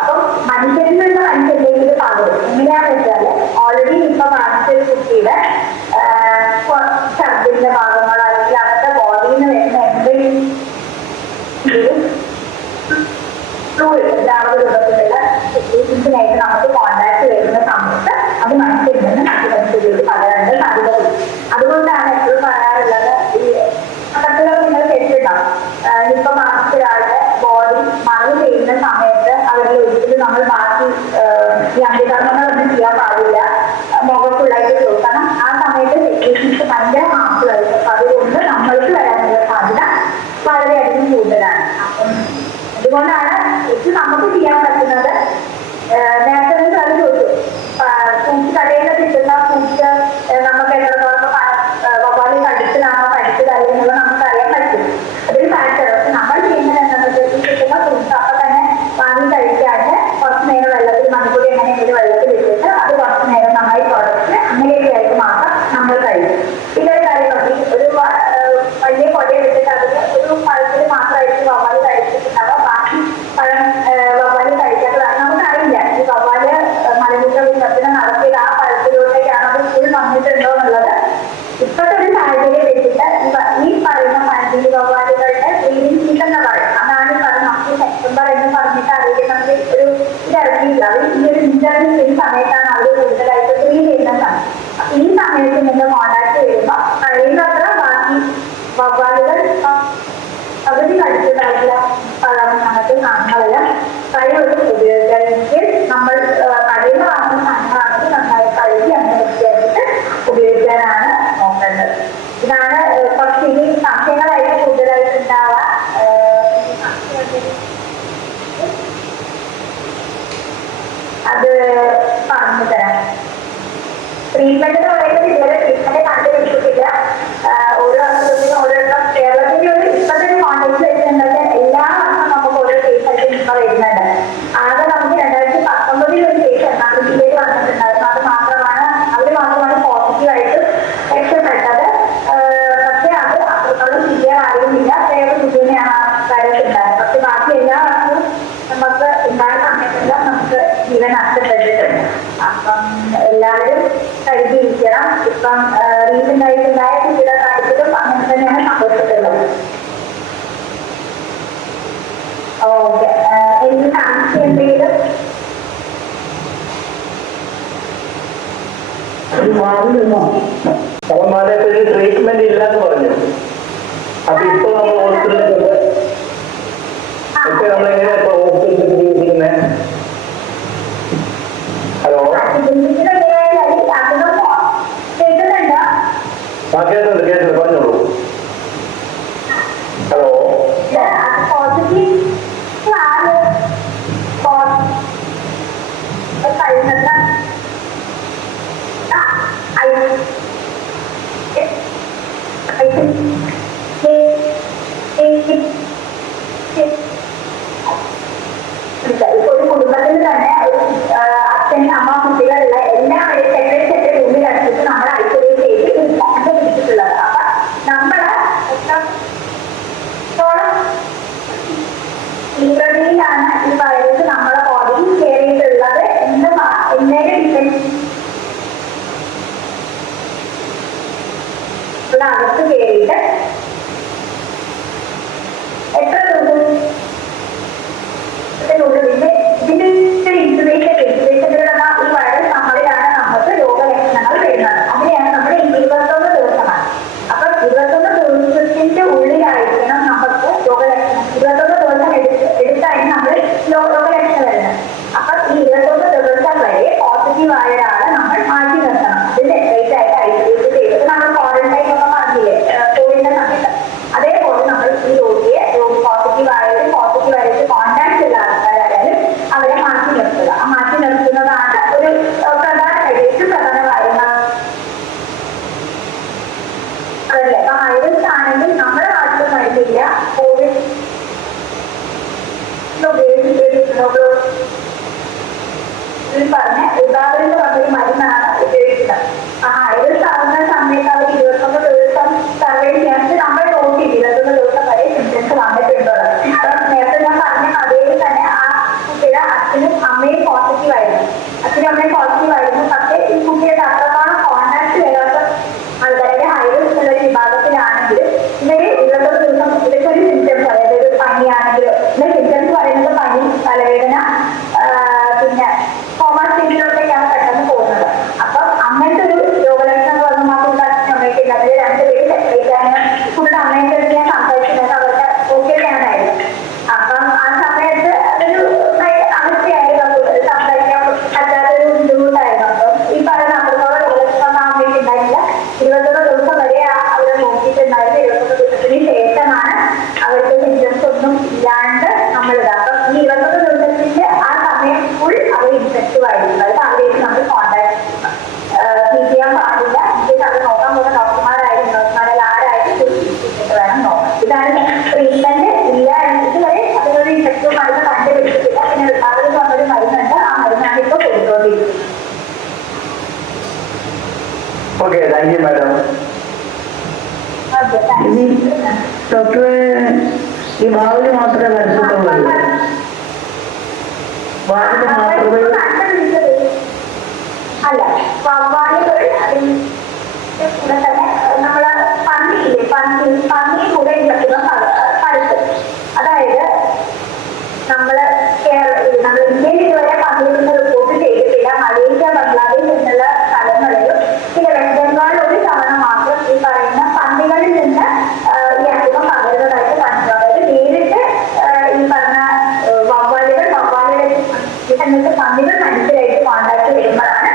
അപ്പം മനുഷ്യരിൽ നിന്ന് മനുഷ്യരിലേക്ക് ഇത് പകരും. എങ്ങനെയാന്ന് വെച്ചാല് ഓൾറെഡി ഇപ്പൊ കാണിച്ചൊരു കുട്ടിയുടെ ഛർദിന്റെ ഭാഗങ്ങളോ അല്ലെങ്കിൽ അവരുടെ ബോഡിയിൽ നിന്ന് വരുന്ന എന്തെങ്കിലും ദ്രാവക രൂപത്തിലുള്ള സിറ്റുവേഷൻസിനായിട്ട് നമുക്ക് കോണ്ടാക്ട് വരുന്ന സമയത്ത് അത് മനുഷ്യരിൽ നിന്ന് മറ്റു മനുഷ്യരിലേക്ക് പകരാനുള്ള സാധ്യതയുണ്ട്. അതുകൊണ്ടാണ് എപ്പോഴും പറയാറുള്ളത്, ഈ പത്രത്തിലൊക്കെ നിങ്ങൾ കേട്ടിട്ടുണ്ടാവും, ഇപ്പൊ ബാധിച്ച ഒരാളുടെ ബോഡി മറവ് ചെയ്യുന്ന സമയത്ത് അവരിൽ ഒരിക്കലും നമ്മൾ ബാക്കി ഈ അന്ത്യകർമ്മങ്ങളൊന്നും ചെയ്യാൻ പാടില്ല, മുഖഫുള്ളായിട്ട് ചോദിക്കണം. ആ സമയത്ത് സിറ്റുവേഷൻസ് ഭയങ്കര ഹാർമ്ഫുൾ ആയിരിക്കും. അപ്പൊ അതുകൊണ്ട് നമ്മൾക്ക് വരാനുള്ള സാധ്യത വളരെയധികം കൂടുതലാണ്. അപ്പം അതുകൊണ്ടാണ് ഇത് നമുക്ക് ചെയ്യാൻ പറ്റുന്നത്. നേരത്തെ അത് ചോദിച്ചു, ഫ്രൂട്ട്സ് കടയിൽ കിട്ടുന്ന ഫ്രൂട്ട്സ് നമുക്ക് എത്രത്തോളം വവ്വാലി കടിച്ചതാണോ കഴിച്ചതല്ലേ എന്നുള്ളത് നമുക്ക് അറിയാൻ പറ്റും. അതൊരു ഫാക്ടർ. പക്ഷെ നമ്മൾ ചെയ്യുന്നത് എന്താണെന്ന് കിട്ടുന്ന ഫ്രൂട്ട്സ് അപ്പൊ തന്നെ വാങ്ങി കഴിക്കാണ്ട് കുറച്ച് നേരം വെള്ളത്തിൽ മണിക്കൂടി എങ്ങനെയെങ്കിലും വെള്ളത്തിൽ ഇട്ടിട്ട് അത് കുറച്ച് നേരം നന്നായി തുടച്ച് അങ്ങനെയൊക്കെ ആയിട്ട് മാത്രം നമ്മൾ കഴിക്കും. ഇതൊരു കാര്യമാണ്. ഒരു വലിയ കൊടയെ വെച്ചിട്ട് അതിന് ഒരു പഴത്തിൽ മാത്രമായിട്ട് വവ്വാലി കഴിച്ചിട്ടുണ്ടാവുക, ബാക്കി പഴം വവ്വാലി കഴിക്കാത്തതാണ്. നമുക്കറിയില്ല ഈ വവ്വാല് മലമൂത്ര വിസർജനം നടത്തിയത് ആ പഴത്തിലൂടെയാണ് അത് ഫുൾ വന്നിട്ടുണ്ടോ എന്നുള്ളത്. ഇപ്പോഴത്തെ ഒരു സാഹചര്യം വെച്ചിട്ട് ഈ പറയുന്ന ഫാൻസി വവ്വാലുകളുടെ ബ്രീഡിംഗ് സീസൺ എന്ന് പറയും. അതാണ് ഈ പറഞ്ഞ നമുക്ക് സെപ്റ്റംബർ എന്ന് പറഞ്ഞിട്ട് അറിയിക്കുന്നത് ഒരു ഇറങ്ങിയില്ല. അവർ ഈ ഒരു ഇന്റർവ്യൂ ചെയ്യുന്ന സമയത്താണ് അവർ കൂടുതലായിട്ട് ബ്രീഡ് ചെയ്യുന്ന സമയം. ഈ സമയത്ത് നിങ്ങൾ കോണ്ടാക്ട് ചെയ്യുമ്പോൾ കഴിയുന്നത്ര ബാക്കി വവ്വാലുകൾ പകുതി കഴിച്ചതായിട്ടുള്ള അങ്ങനത്തെ സാധനങ്ങളെല്ലാം കഴിവതും ഉപയോഗിക്കാൻ നമ്മൾ കടയിൽ നിന്ന് വാങ്ങുന്ന സാധനങ്ങളാണെങ്കിൽ നന്നായി കഴുകി അങ്ങനെ വൃത്തിയാക്കിയിട്ട് ഉപയോഗിക്കാനാണ് നോക്കേണ്ടത്. ഇതാണ് കുറച്ച് ഇനി സംശയങ്ങളായിട്ട് കൂടുതലായിട്ട് ഉണ്ടാവുക. അത് പറഞ്ഞു തരാം. ട്രീറ്റ്മെന്റ് എന്ന് പറയുന്നത് ഇതുവരെ ട്രീറ്റ്മെന്റ് കണ്ടുപിടിച്ചിട്ടില്ല. ഓരോ അസുഖത്തിനും ഓരോരുത്തർ കേരളത്തിന്റെ ഒരു ഇപ്പോഴത്തെ ഒരു കോൺടാക്ട് വെച്ചിട്ടുണ്ടെങ്കിൽ എല്ലാ വർഷവും നമുക്ക് ഓരോ കേസ് ആയിട്ട് ഇപ്പൊ വരുന്നുണ്ട്. ആകെ നമുക്ക് 2019 ഒരു കേസ് എറണാകുളം ജില്ലയിൽ വന്നിട്ടുണ്ടായിരുന്നു. അത് മാത്രമാണ് പോസിറ്റീവായിട്ട് രക്ഷപ്പെട്ടത്. പക്ഷെ അത് അത്രത്തോളം സിവിയർ ആയിരുന്നില്ല. വേറെ സുഖിനെയാണ് വൈറസ് ഉണ്ടായത്. പക്ഷെ ബാക്കി എല്ലാ വർഷവും നമുക്ക് ഉണ്ടായ സമയത്തെല്ലാം നമുക്ക് ജീവൻ നഷ്ടപ്പെട്ടിട്ടുണ്ട്. അപ്പം എല്ലാവരും കരുതിയിരിക്കണം. ഇപ്പം റീസെന്റ് ആയിട്ടുണ്ടായ കുട്ടിയുടെ കാര്യത്തിലും അങ്ങനെ തന്നെയാണ് സംഭവിച്ചിട്ടുള്ളത്. ഓക്കെ, എനിക്ക് സംശയം എന്തെങ്കിലും? അവന്മാരെ ട്രീറ്റ്മെന്റ് ഇല്ലാന്ന് പറഞ്ഞു. അപ്പൊ ഇപ്പൊ നമ്മൾ ഹോസ്പിറ്റലിൽ ഇപ്പൊ നമ്മളെങ്ങനെയാ ഇപ്പൊ ഹോസ്പിറ്റലിൽ ചികിത്സിക്കുന്നത്? ഹലോ, കേട്ടിട്ടുണ്ട്, പറഞ്ഞോളൂ. ഹലോ, ഒരു കുടുംബത്തിൽ തന്നെ അച്ഛൻ അമ്മ കുട്ടികളുള്ള എല്ലാവരെയും സെപ്പറേറ്റ് റൂമിൽ അടച്ചിട്ട് നമ്മൾ ഐസൊലേറ്റ് ചെയ്ത് പിടിച്ചിട്ടുള്ളത്. അപ്പൊ നമ്മള് എത്രത്തോളം തീവ്രതയിലാണ് ഈ വൈറസ് നമ്മളെ ബോഡിയിൽ കയറിയിട്ടുള്ളത് എന്നതിനെ ഡിപെൻഡ് അകത്ത് കയറിയിട്ട് എത്ര ഇതിന്റെ ഇൻസുലേഷൻ ഈ വൈറസ് നമ്മളിലാണ് നമുക്ക് രോഗലക്ഷണങ്ങൾ വരുന്നത്. അങ്ങനെയാണ് നമ്മുടെ 21 ദിവസമാണ്. അപ്പൊ 21 ദിവസത്തിന്റെ ഉള്ളിലായിരിക്കണം നമുക്ക് രോഗലക്ഷണം. 21 ദിവസം എടുത്തായിരുന്നു നമ്മൾ രോഗലക്ഷണം വരുന്നത്. അപ്പൊ ഈ 21 ദിവസം വരെ സൂഡാവിൽ എന്ന് പറഞ്ഞൊരു മരുന്നാണ് ഉപയോഗിക്കുന്നത്. ഹൈറിസ്ക് ആവുന്ന സമയത്ത് അവർ 21 ദിവസം സർവേ ചെയ്യാൻ നമ്മൾ നോക്കി 21 ദിവസം വരെ സിംറ്റംസ് വന്നിട്ടുണ്ടോ. നേരത്തെ ഞാൻ പറഞ്ഞ കഥയിൽ തന്നെ ആ കുട്ടിയുടെ അച്ഛനും അമ്മയും പോസിറ്റീവ് ആയിരുന്നു. അച്ഛനും അമ്മയും പോസിറ്റീവ് ആയിരുന്നു. പക്ഷേ ഈ കുട്ടിയുടെ അത്രത്തോളം കോണ്ടാക്ട് വരാത്ത ആൾക്കാരുടെ ഹൈറിസ്ക് ഉള്ള വിഭാഗത്തിലാണെങ്കിൽ ഇവര് 21 ദിവസം ഇതൊക്കെ ഒരു സിംറ്റംസ്, അതായത് ഒരു പനിയാണെങ്കിൽ ഇതിന്റെ സിംറ്റംസ് പറയുന്നത് പനി, തലവേദന, പിന്നെ കോമ സ്റ്റേജിലോട്ടേക്കാണ് പെട്ടെന്ന് പോകുന്നത്. അപ്പം അങ്ങനത്തെ ഒരു രോഗലക്ഷണം വന്ന് മാത്രം അച്ഛനും അമ്മയ്ക്ക് ഇല്ലാതെ രണ്ടുപേരും സെപ്പറേറ്റ് ആണ്. കുട്ടിയുടെ അമ്മയുടെ അടുത്ത് ഞാൻ സംസാരിക്കുന്നത് അവർക്ക് ഓക്കെ ഞാനായിരുന്നു. അപ്പം ആ സമയത്ത് അതൊരു അവസ്ഥയായിരുന്നു, സംസാരിക്കാൻ പറ്റാത്തൊരു ബുദ്ധിമുട്ടായിരുന്നു. അപ്പം ഈ പറയുന്ന അത്രത്തോളം രോഗലക്ഷണം അമ്മയ്ക്ക് ഉണ്ടായില്ല. 21 ദിവസം വരെ അവരെ നോക്കിയിട്ടുണ്ടായിരുന്നു. 21 ദിവസത്തിന് ശേഷമാണ് അവർക്ക് സിംറ്റംസ് ഒന്നും ഇല്ലാണ്ട് നമ്മളിത്. അപ്പം ഈ 21 ദിവസത്തിന്റെ ആ സമയം ഫുൾ അവർ ഇൻഫെക്റ്റീവ് ആയിരുന്നു. അതായത് അവരേക്ക് നമ്മൾ കോണ്ടാക്ട് ചെയ്യാൻ പാടില്ല. അത് നോക്കാൻ പോകുന്ന ഡോക്ടർമാരായാലും നഴ്സുമാരിൽ ആരായാലും ചെയ്തിട്ട് വേണം നോക്കാൻ. ഇതാണ് ട്രീറ്റ്മെന്റ്. ഇല്ല ഇതുവരെ അതിനൊരു ഇൻഫെക്റ്റീവ് മരുന്ന് കണ്ടുപിടിച്ചിട്ടില്ല. പിന്നെ റിപ്പാബിൾ പറഞ്ഞൊരു മരുന്നുണ്ട്, ആ മരുന്നാണ് ഇപ്പോൾ കൊടുത്തുകൊണ്ടിരിക്കുന്നത്. Okay, thank you madam. Okay, thank you. ഡോക്ടറെ ഈ ഭാവിയിൽ മാത്രമേ മരുന്നുള്ളൂ, ഭാവിയിൽ മാത്രമേ അല്ല, വവ്വാലുകൾ അതിന്റെ കൂടെ തന്നെ നമ്മള് പന്നിയില്ലേ, പന്നി കൂടെ ഇരിക്കുന്ന സ്ഥലത്ത്, അതായത് നമ്മള് ഇന്ത്യയിൽ ഇതുവരെ പന്നിയിൽ നിന്ന് റിപ്പോർട്ട് ചെയ്തിട്ടില്ല. മലേഷ്യ, ബംഗ്ലാദേശ് എന്നുള്ള സ്ഥലങ്ങളിലും പിന്നെ വെസ്റ്റ് ബംഗാളിൽ ഒരു തവണ മാത്രം ഈ പറയുന്ന പന്നികളിൽ നിന്ന് ഈ അസുഖം പകരുന്നതായിട്ട് കണ്ടു. അതായത് നേരിട്ട് ഈ പറഞ്ഞ വവ്വാലുകളുടെ പന്നികൾ മനുഷ്യരായിട്ട് കോണ്ടാക്ട് വരുമ്പോഴാണ്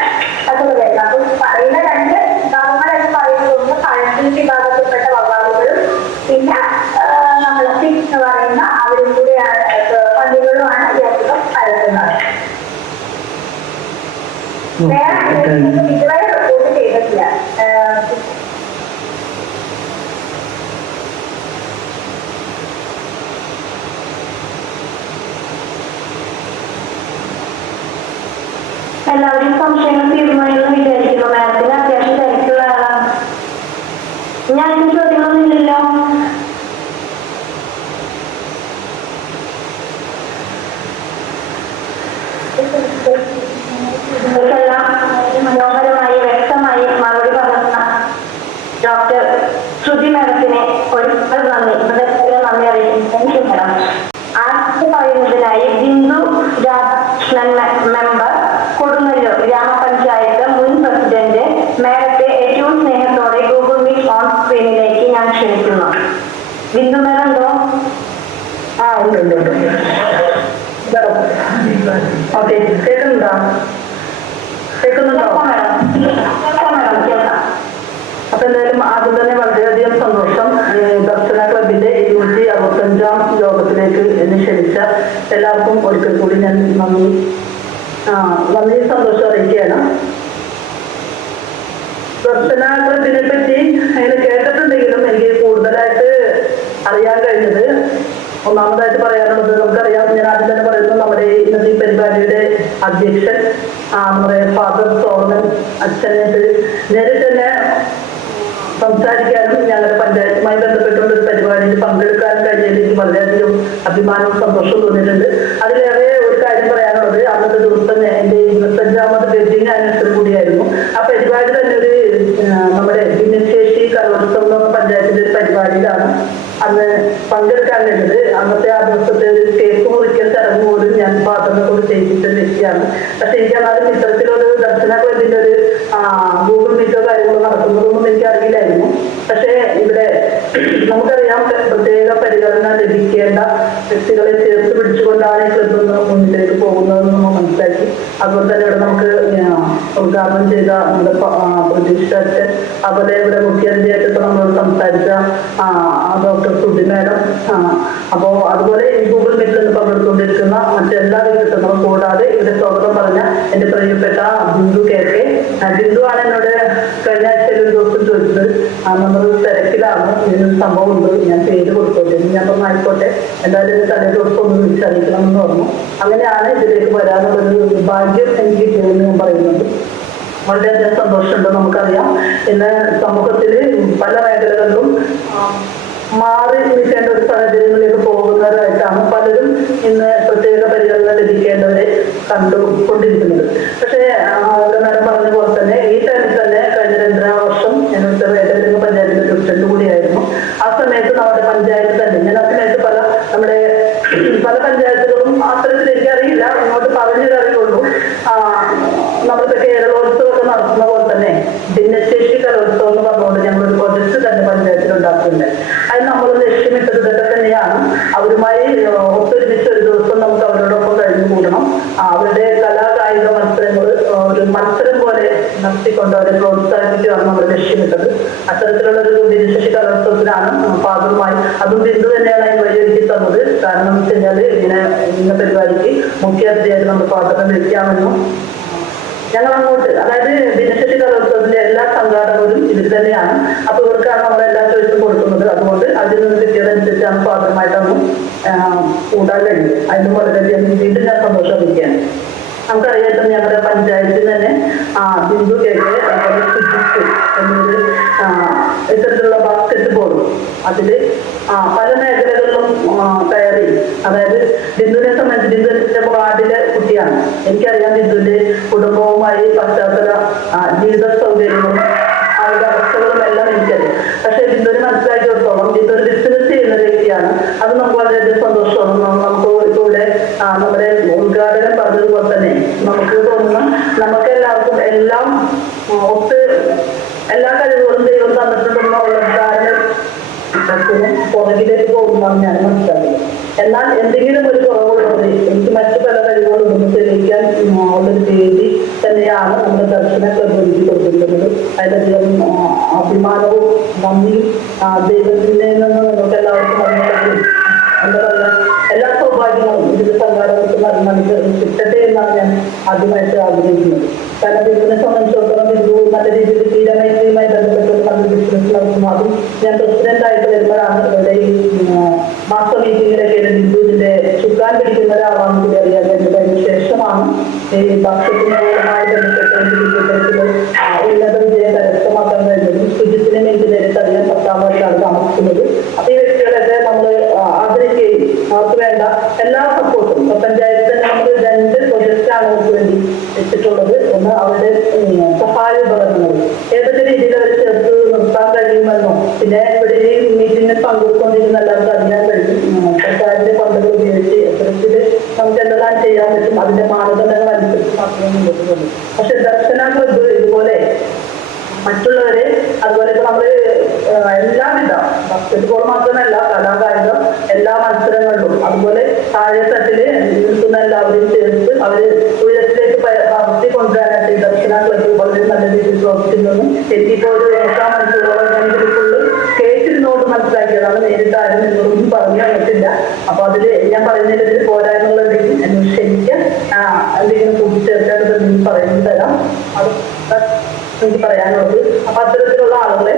അസുഖം വരുന്നത്. അപ്പൊ പറയുന്ന രണ്ട് വിഭാഗങ്ങൾ എന്ന് പറയുന്നത് ഒന്ന് പഴഞ്ചി വിഭാഗത്തിൽപ്പെട്ട വവ്വാലുകളും പിന്നെ നമ്മൾ ഫിഷ് എന്ന് പറയുന്ന അവരും കൂടിയാണ്, പന്നികളുമാണ് ഈ അസുഖം പരത്തുന്നത്. വേറെ ഇതുവരെ റിപ്പോർട്ട് ചെയ്തിട്ടില്ല. എല്ലാവരും സംശയങ്ങൾ തീരുമാനിക്കുന്നു വിചാരിക്കുന്നു. മാഡത്തിന് അത്യാവശ്യം തിരക്കുള്ള ആളാണ്. ഞാൻ ചോദ്യങ്ങളൊന്നും ഇല്ലല്ലോ. ഇവർക്കെല്ലാം മനോഹരമായി വ്യക്തമായി മറുപടി പറഞ്ഞ ഡോക്ടർ ശ്രുതി മാഡത്തിനെ ഒരുപാട് നന്ദി, നന്ദി അറിയിക്കുന്നു മാഡം. ആദ്യം പറയുന്നതിനായി ബിന്ദു രാധാകൃഷ്ണൻ മെമ്പർ, കൊടുങ്ങല്ലൂർ ഗ്രാമപഞ്ചായത്ത് മുൻ പ്രസിഡന്റ്, മാഡത്തെ ഏറ്റവും സ്നേഹത്തോടെ ഗൂഗിൾ മീറ്റ് ഓൺ സ്ക്രീനിലേക്ക് ഞാൻ ക്ഷണിക്കുന്നു. ബിന്ദു മാഡം ഉണ്ടോ? ഉണ്ട്. ഓക്കെ, കേൾക്കുന്നുണ്ടോ? മാഡം കേൾക്കാം. അപ്പൊ എന്തായാലും ആദ്യം തന്നെ വളരെയധികം സന്തോഷം. ദർശന ക്ലബിന്റെ 265ാം യോഗത്തിലേക്ക് എന്നെ ക്ഷണിച്ച എല്ലാവർക്കും ഒരിക്കൽ കൂടി ഞാൻ നന്ദി സന്തോഷം അറിയിക്കുകയാണ്. ദർശന ക്ലബിനെ പറ്റി അങ്ങനെ കേട്ടിട്ടുണ്ടെങ്കിലും എനിക്ക് കൂടുതലായിട്ട് അറിയാൻ കഴിഞ്ഞത്, ഒന്നാമതായിട്ട് പറയാനുള്ളത് നമുക്കറിയാം. ഞാൻ ആദ്യം തന്നെ പറയുന്നു, നമ്മുടെ ഇന്നത്തെ ഈ പരിപാടിയുടെ അധ്യക്ഷൻ നമ്മുടെ ഫാദർ സോളമൻ അച്ഛനായിട്ട് നേരിട്ട് തന്നെ സംസാരിക്കാനും ഞങ്ങളുടെ പഞ്ചായത്തുമായി ബന്ധപ്പെട്ടുള്ള ഒരു പരിപാടിയിൽ പങ്കെടുക്കാൻ കഴിഞ്ഞതിൽ എനിക്ക് വളരെയധികം അഭിമാനവും സന്തോഷവും തോന്നിയിട്ടുണ്ട്. അതിലേറെ ഒരു കാര്യം പറയാനുള്ളത്, അന്നത്തെ ദിവസം എന്റെ 25ാമത് വെഡിങ് ആനിവേഴ്സറി കൂടിയായിരുന്നു. ആ പരിപാടി തന്നെ ഒരു നമ്മുടെ ഭിന്നശേഷി കലോത്സവം പഞ്ചായത്തിന്റെ ഒരു പരിപാടിയിലാണ് അന്ന് പങ്കെടുക്കാൻ കഴിഞ്ഞത്. അന്നത്തെ ആ ദിവസത്തെ ഒരു കേക്ക് മുറിക്കൽ ചടങ്ങ് പോലും ഞാൻ ഫാദറിനെ കൊണ്ട് ചെയ്യിപ്പിച്ച വ്യക്തിയാണ്. പക്ഷെ എനിക്ക് എന്നാലും ഇത്തരത്തിലൊരു ദർശന ക്ലബിന്റെ ഒരു ഗൂഗിൾ മീറ്റോ കാര്യങ്ങളോ നടക്കുന്നതൊന്നും എനിക്ക് അറിയില്ലായിരുന്നു. പക്ഷെ ഇവിടെ നമുക്കറിയാം, പ്രത്യേക പരിഗണന ലഭിക്കേണ്ട വ്യക്തികളെ ചേർത്ത് പിടിച്ചുകൊണ്ടാണ് ഈ ക്ലബ് മുന്നിലേക്ക് പോകുന്നതെന്ന് നമ്മൾ മനസ്സിലാക്കി. അതുപോലെ തന്നെ ഇവിടെ നമുക്ക് ഉദ്ഘാടനം ചെയ്ത നമ്മുടെ പ്രതീക്ഷ അച്ഛൻ, അതുപോലെ ഇവിടെ മുഖ്യാതിഥിയായിട്ട് നമ്മളോട് സംസാരിച്ച ഡോക്ടർ സുധി മാഡം, അപ്പോൾ അതുപോലെ ഈ ഗൂഗിൾ മീറ്റിൽ നിന്ന് പങ്കെടുത്തുകൊണ്ടിരിക്കുന്ന മറ്റെല്ലാ വ്യക്തിത്വങ്ങളും കൂടാതെ ഇവിടെ സ്വാഗതം പറഞ്ഞ എന്റെ പ്രിയപ്പെട്ട ബിന്ദു കെ. ബിന്ദു ആണ് എന്നോട് കഴിഞ്ഞ ആഴ്ചയിൽ ഒരു ദിവസം ചോദിച്ചത്, വിളിച്ചത് നമ്മൾ തിരക്കിലാണ്, ഇതിനൊരു സംഭവം ഉണ്ട്, ഞാൻ പേര് കൊടുത്തോട്ടെ. ഞാൻ പറഞ്ഞു ആയിക്കോട്ടെ, എന്തായാലും തലേ ദിവസം ഒന്ന് വിളിച്ചറിയിക്കണം എന്ന് പറഞ്ഞു. അങ്ങനെയാണ് ഇതിലേക്ക് വരാനുള്ളൊരു ഭാഗ്യം എനിക്ക് കിട്ടിയതെന്ന് ഞാൻ പറയുന്നത്. വളരെയധികം സന്തോഷമുണ്ട്. നമുക്കറിയാം ഇന്ന് സമൂഹത്തിൽ പല മേഖലകളിലും മാറി നിൽക്കേണ്ട ഒരു സാഹചര്യങ്ങളിലേക്ക് പോകുന്നവരായിട്ടാണ് പലരും ഇന്ന് പ്രത്യേക പരിഗണന ലഭിക്കേണ്ടവരെ കണ്ടുകൊണ്ടിരിക്കുന്നത്. പക്ഷേ മാഡം പറഞ്ഞ പോലെ തന്നെ ഈ ടൈമിൽ തന്നെ കഴിഞ്ഞ 2.5 വർഷം ഞാൻ ഏതെങ്കിലും പഞ്ചായത്തിന്റെ പ്രസിഡന്റ് കൂടിയായിരുന്നു. ആ സമയത്ത് നമ്മുടെ പഞ്ചായത്ത് തന്നെ ഞാൻ ആ സമയത്ത് പല പഞ്ചായത്തുകളും അത്തരത്തിൽ എനിക്കറിയില്ല, ഇങ്ങോട്ട് പറഞ്ഞതറിയുള്ളൂ. നമ്മളിപ്പോ കേരളോത്സവമൊക്കെ നടത്തുന്ന പോലെ തന്നെ ഭിന്നശേഷി കലോത്സവം എന്ന് പറഞ്ഞുകൊണ്ട് ഞങ്ങളൊരു പ്രൊജക്ട് തന്നെ പഞ്ചായത്തിൽ ഉണ്ടാക്കുന്നുണ്ട്. അത് നമ്മൾ ലക്ഷ്യമിട്ടത് ഇതൊക്കെ തന്നെയാണ്. അവരുമായി ഒത്തൊരുമിച്ച് ഒരു ദിവസം നമുക്ക് അവരോടൊപ്പം കഴിഞ്ഞു കൂടണം. അവരുടെ കലാകായിക മത്സരങ്ങൾ ഒരു മത്സരം പോലെ നടത്തിക്കൊണ്ട് അവരെ പ്രോത്സാഹിപ്പിക്കുകയാണ് നമ്മൾ ലക്ഷ്യമിട്ടത്. അത്തരത്തിലുള്ള ഒരു ഭിന്നശേഷി കലോത്സവത്തിലാണ് ഫാദറുമായി, അതും ബിന്ദു തന്നെയാണ് അതിന് വഴിയൊരുക്കി തന്നത്. കാരണം എന്ന് വെച്ച് കഴിഞ്ഞാൽ ഇന്ന പരിപാടിക്ക് മുഖ്യ അതിഥിയായിട്ട് നമ്മൾ ഫാദറിനെ വിളിക്കാമെന്നും ഞങ്ങൾ അങ്ങോട്ട്, അതായത് ഭിന്നശേഷി കലോത്സവത്തിലെ എല്ലാ സംഘാടകരും ഇതിൽ തന്നെയാണ്. അപ്പൊ ഇവർക്കാണ് നമ്മൾ എല്ലാ ചോയ്സും കൊടുക്കുന്നത്. അതുകൊണ്ട് അതിൽ നിന്ന് കിട്ടിയതനുസരിച്ചാണ് ഫാദറുമായിട്ടൊന്ന് കൂടാൻ കഴിയും. അതിന് വളരെയധികം വീണ്ടും ഞാൻ സന്തോഷിക്കുകയാണ്. നമുക്കറിയാം ഞങ്ങളുടെ പഞ്ചായത്തിൽ തന്നെ ബിന്ദു കേക്ക്, അതുപോലെ ഫിസിക്സ് എന്നൊരു ഇത്തരത്തിലുള്ള ബാസ്കറ്റ് ബോളും അതില് പല മേഖലകളിലും കയറി. അതായത് ബിന്ദുവിനെ സംബന്ധിച്ച് ബിന്ദുവിന്റെ വാർഡിലെ കുട്ടിയാണ്. എനിക്കറിയാം ബിന്ദുവിന്റെ കുടുംബവുമായി പശ്ചാത്തല ജീവിത സൗകര്യങ്ങളും അവരുടെ അവസ്ഥകളും എല്ലാം എനിക്കറിയാം. പക്ഷെ ബിന്ദുവിനെ മനസ്സിലാക്കിയെടുത്തോളം ബിന്ദു ഒരു ബിസിനസ് ചെയ്യുന്ന വ്യക്തിയാണ്. അത് നമുക്ക് വളരെയധികം സന്തോഷമാണ്. നമുക്ക് ഇവിടെ നമ്മുടെ ഉദ്ഘാടനം പറഞ്ഞതുപോലെ തന്നെ നമുക്ക് തോന്നുന്നു നമുക്ക് എല്ലാവർക്കും എല്ലാം എല്ലാ കഴിവുകളും ദൈവം തന്നിട്ടുണ്ടെന്നുള്ള പുറകിലേക്ക് പോകുന്നതാണ് ഞാൻ മനസ്സിലാക്കുന്നത്. എന്നാൽ എന്തെങ്കിലും ഒരു കുറവുള്ളത് എനിക്ക് മറ്റു പല കഴിവുകളും തെളിയിക്കാൻ ഉള്ളൊരു വേദി തന്നെയാണ് നമ്മുടെ ദർശന പ്രബോധിച്ച് കൊടുത്തിരിക്കുന്നത്. അതിലധികം അഭിമാനവും നന്ദിയും ദൈവത്തിന്റെ നിന്ന് നമുക്ക് എല്ലാവർക്കും അറിയാൻ എന്താ പറയുക, എല്ലാ സൗഭാഗ്യങ്ങളും ഇതിന്റെ സംഘാടകർക്ക് നമുക്ക് കിട്ടട്ടെ എന്നാണ് ഞാൻ ആദ്യമായിട്ട് ആഗ്രഹിക്കുന്നത്. കാരണം ബിസിനെ സംബന്ധിച്ചിടത്തോളം ഇത് നല്ല രീതിയിൽ തീരമേഖലയുമായി ബന്ധപ്പെട്ട് നല്ല ബിസിനസ് നടത്തുന്നു. അതും ഞാൻ പ്രസിഡന്റ് ആയിട്ട് വരുമ്പോഴാണ് ഇവിടെ ഈ മാസ മീറ്റിങ്ങിലൊക്കെ ബിന്ദുവിന്റെ ചുക്കാൻ പിടിക്കുന്ന ഒരാളാണെന്ന് കൂടി അറിയാൻ കഴിഞ്ഞത്. അതിന് ശേഷമാണ് ഈ ബാസ്കറ്റുമായി ബന്ധപ്പെട്ട് ഉന്നത വിജയം കരസ്ഥമാക്കാൻ കഴിഞ്ഞതും ശുചിത്വ മേഖലയിലേക്ക് അറിയാൻ 10ാം വർഷമാണ് താമസിക്കുന്നത്. അപ്പൊ ഈ വ്യക്തികളൊക്കെ നമ്മൾ ആദരിക്കുകയും അവർക്ക് വേണ്ട എല്ലാ സപ്പോർട്ടും പഞ്ചായത്തിൽ തന്നെ നമ്മൾ 2 പ്രൊജക്റ്റാണ് അവർക്ക് വേണ്ടി വെച്ചിട്ടുള്ളത്. ഒന്ന് അവരുടെ സഹായ ഉപകരണങ്ങൾ ഏതൊക്കെ രീതിയിൽ അവർ ചേർത്ത് നിർത്താൻ കഴിയുമെന്നോ, പിന്നെ ഇവിടെ ഈ മീറ്റിംഗിൽ പങ്കെടുക്കൊണ്ടിരുന്ന എല്ലാവർക്കും അറിയാൻ കഴിയും സർക്കാരിന്റെ ഫണ്ടുകൾ ഉപയോഗിച്ച് എത്തരത്തിൽ നമുക്ക് എന്തെല്ലാം ചെയ്യാൻ പറ്റും അതിന്റെ മാനദണ്ഡങ്ങൾ അനുസരിച്ച് മാത്രമേ മുന്നോട്ട് പോകുന്നു. പക്ഷെ ദർശന ക്ലബ്ബ് ഇതുപോലെ മറ്റുള്ളവരെ അതുപോലെ ഇപ്പൊ നമ്മള് എല്ലാവിധ ബാസ്കറ്റ്ബോൾ മാത്രമല്ല കലാകായികം എല്ലാ മത്സരങ്ങളിലും അതുപോലെ താഴെ തട്ടില് നിൽക്കുന്ന എല്ലാവരെയും ചേർത്ത് അവര് ഉയരത്തിലേക്ക് വളർത്തി കൊണ്ടുവരാനായിട്ട് ദർശന ക്ലബ്ബ് വളരെ നല്ല രീതിയിൽ പ്രവർത്തിക്കുന്നു. എനിക്കിപ്പോ ഒരു 8 മണിക്കൂറോളം ഞാൻ ഇതിൽ കേട്ടിരുന്നോട് മനസ്സിലാക്കിയതാണ്. നേരിട്ട് ആരും എന്നോടൊന്നും പറഞ്ഞു തന്നിട്ടില്ല. അപ്പൊ അതില് ഞാൻ പറയുന്നതിൽ പോരായ്മകളുണ്ടെങ്കിൽ എന്നെ ക്ഷമിക്കാൻ എന്തെങ്കിലും കൂട്ടിച്ചേർക്കേണ്ടതെന്ന് പറയുന്നത് തരാം. അത് എനിക്ക് പറയാനുള്ളത്. അപ്പൊ അത്തരത്തിലുള്ള ആളുകളെ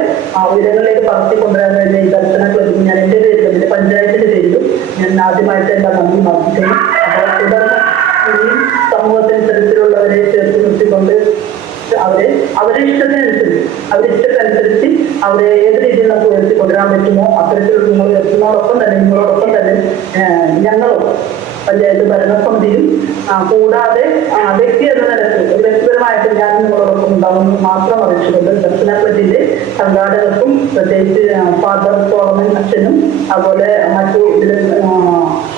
ഉയരങ്ങളിലേക്ക് പറത്തിക്കൊണ്ടുവരാൻ വേണ്ടി ഈ ദർശന ക്ലബ്ബിൽ ഞാൻ എന്റെ പേരിലും എന്റെ പഞ്ചായത്തിന്റെ പേരിലും ഞാൻ ആദ്യമായിട്ട് എല്ലാം നന്ദി വർദ്ധിക്കുന്നു. അപ്പോൾ തുടർന്ന് ഈ സമൂഹത്തിൽ ഇത്തരത്തിലുള്ളവരെ ചേർത്ത് നിർത്തിക്കൊണ്ട് അവരുടെ ഇഷ്ടത്തിനനുസരിച്ച് അവരെ ഏത് രീതിയിൽ നമുക്ക് ഉയർത്തിക്കൊണ്ടുവരാൻ പറ്റുമോ അത്തരത്തിലുള്ള നിങ്ങൾ ഉയർത്തുന്നതോടൊപ്പം തന്നെ നിങ്ങളോടൊപ്പം തന്നെ ഞങ്ങളും പഞ്ചായത്ത് ഭരണസമിതിയും കൂടാതെ വ്യക്തി എന്ന നിലക്ക് വ്യക്തിപരമായിട്ട് ഞാൻ നിങ്ങളോടൊപ്പം ഉണ്ടാവുമെന്ന് മാത്രം അറിയിച്ചുകൊണ്ട് ദർശന ക്ലബ്ബിന്റെ സംഘാടകർക്കും പ്രത്യേകിച്ച് ഫാദർ സോളമൻ അച്ഛനും അതുപോലെ മറ്റു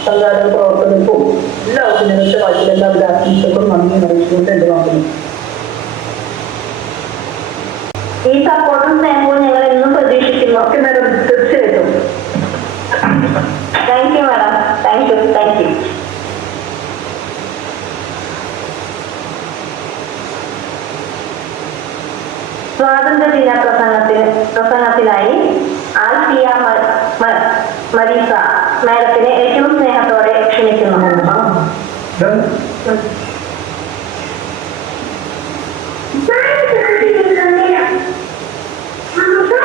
സംഘാടക പ്രവർത്തകർക്കും എല്ലാവർക്കും നിങ്ങളുടെ വാക്കിൽ എല്ലാവരുടെ ആശംസകളും നന്ദി അറിയിച്ചുകൊണ്ട് എന്റെ വാക്കുന്നു. ഈ സപ്പോർട്ടും സ്നേഹവും ഞങ്ങൾ എന്നും പ്രതീക്ഷിക്കുന്നു. ഓക്കെ മാഡം, തീർച്ചയായിട്ടും. Thank you madam. Thank you. സ്വാതന്ത്ര്യദിന പ്രസംഗത്തിനായി ആൽഫിയ മരീസ മാഡത്തിനെ ഏറ്റവും സ്നേഹത്തോടെ ക്ഷണിക്കുന്നു. I'm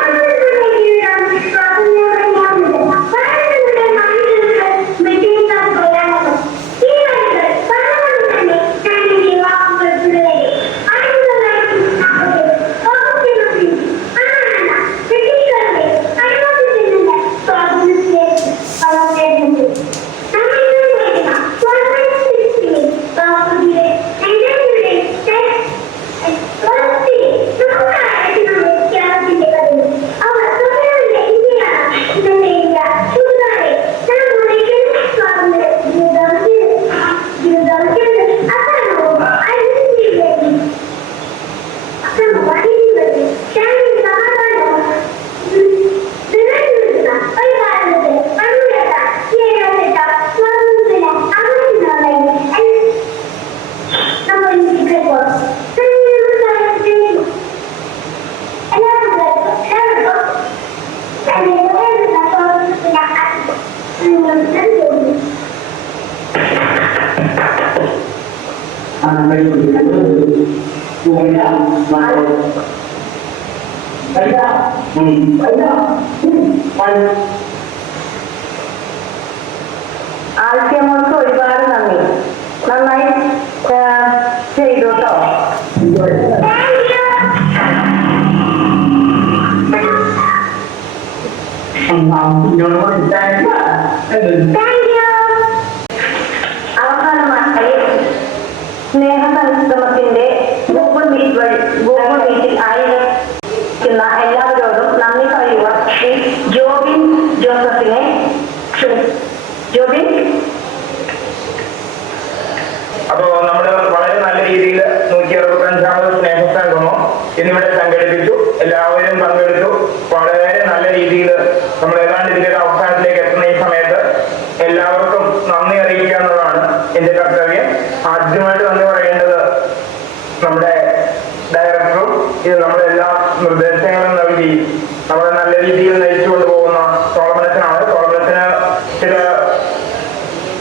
ആൽഫ്യമോൾക്ക് ഒരുപാട് നന്ദി. നന്നായി ചെയ്തു കേട്ടോ. അവസാനമായി സ്നേഹസംഗമത്തിന്റെ ഗൂഗിൾ മീറ്റിൽ ആയിരിക്കുന്ന എല്ലാവരോടും നന്ദി പറയുവാൻ ശ്രീ ജോബിൻ ജോസഫിനെ അപ്പോ നമ്മള് വളരെ നല്ല രീതിയിൽ 165ാമത് സ്നേഹസംഗമം ഇന്നിവിടെ സംഘടിപ്പിച്ചു. എല്ലാവരും പങ്കെടുത്തു. വളരെ നല്ല രീതിയിൽ നമ്മൾ ഏതാണ്ട് ഇതിന്റെ അവസാനത്തിലേക്ക് എത്തുന്ന ഈ സമയത്ത് എല്ലാവർക്കും നന്ദി അറിയിക്കുക എന്നുള്ളതാണ് എന്റെ കർത്തവ്യം. ആദ്യമായിട്ട് നന്ദി പറയേണ്ടത് നമ്മുടെ ഡയറക്ടറും ഇത് നമ്മളെല്ലാ നിർദ്ദേശങ്ങളും നൽകി നമ്മളെ നല്ല രീതിയിൽ നയിച്ചുകൊണ്ട് പോകുന്ന സോളമനച്ചനാണ്. സോളമനച്ചന് ചില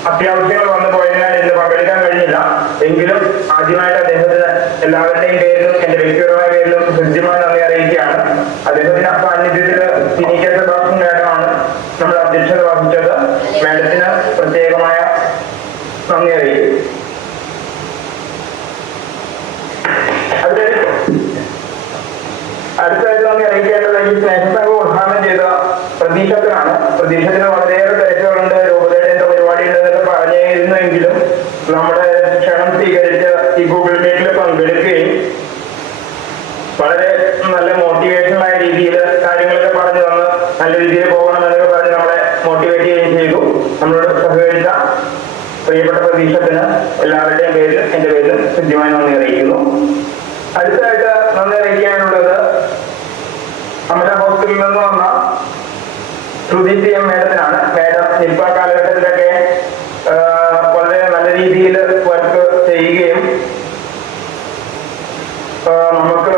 അത്യാവശ്യങ്ങൾ വന്നു പോയതിനാൽ ഇന്ന് പങ്കെടുക്കാൻ കഴിഞ്ഞില്ല. എങ്കിലും ആദ്യമായിട്ട് അദ്ദേഹത്തിന് എല്ലാവരുടെയും പേരിലും എന്റെ വ്യക്തിപരമായ പേരിലും ഹൃദ്യമായി നന്ദി അറിയിക്കുകയാണ്. അദ്ദേഹത്തിന്റെ സാന്നിധ്യത്തിൽ സിനിക്കേഷൻ മേഡമാണ് നമ്മൾ അധ്യക്ഷത വഹിച്ചത്. മേഡത്തിന് പ്രത്യേകമായ നന്ദി അറിയിക്കും. അടുത്തായിട്ട് നന്ദി അറിയിക്കേണ്ടത് ഈ സ്നേഹസംഘം ഉദ്ഘാടനം ചെയ്ത പ്രതീക്ഷത്തിനാണ്. പ്രതീക്ഷത്തിന് വളരെയേറെ തിരക്കുകളുണ്ട്, രൂപതയുടെ പരിപാടി ഉണ്ടെന്നൊക്കെ പറഞ്ഞിരുന്നെങ്കിലും നമ്മുടെ ക്ഷണം സ്വീകരിച്ച് ഈ ഗൂഗിൾ മീറ്റിൽ പങ്കെടുക്കുകയും വളരെ നല്ല മോട്ടിവേഷനായ രീതിയിൽ കാര്യങ്ങളൊക്കെ പറഞ്ഞു തന്ന് നല്ല രീതിയിൽ പോകണമെന്നൊക്കെ പറഞ്ഞ് നമ്മളെ മോട്ടിവേറ്റ് ചെയ്യുകയും ചെയ്തു. നമ്മളോട് സഹകരിച്ച പ്രിയപ്പെട്ട പ്രതീക്ഷത്തിന് എല്ലാവരുടെയും പേരിൽ എന്റെ പേരിൽ കൃത്യമായി നന്ദി അറിയിക്കുന്നു. അടുത്തായിട്ട് നന്ദി അറിയിക്കാനുള്ളത് അമല ഹോസ്പിറ്റലിൽ നിന്ന് വന്ന ശ്രുതി CM മേഡത്തിനാണ്. മേഡം നിപ്പ കാലഘട്ടത്തിലൊക്കെ വളരെ നല്ല രീതിയിൽ വർക്ക് ചെയ്യുകയും നമുക്ക്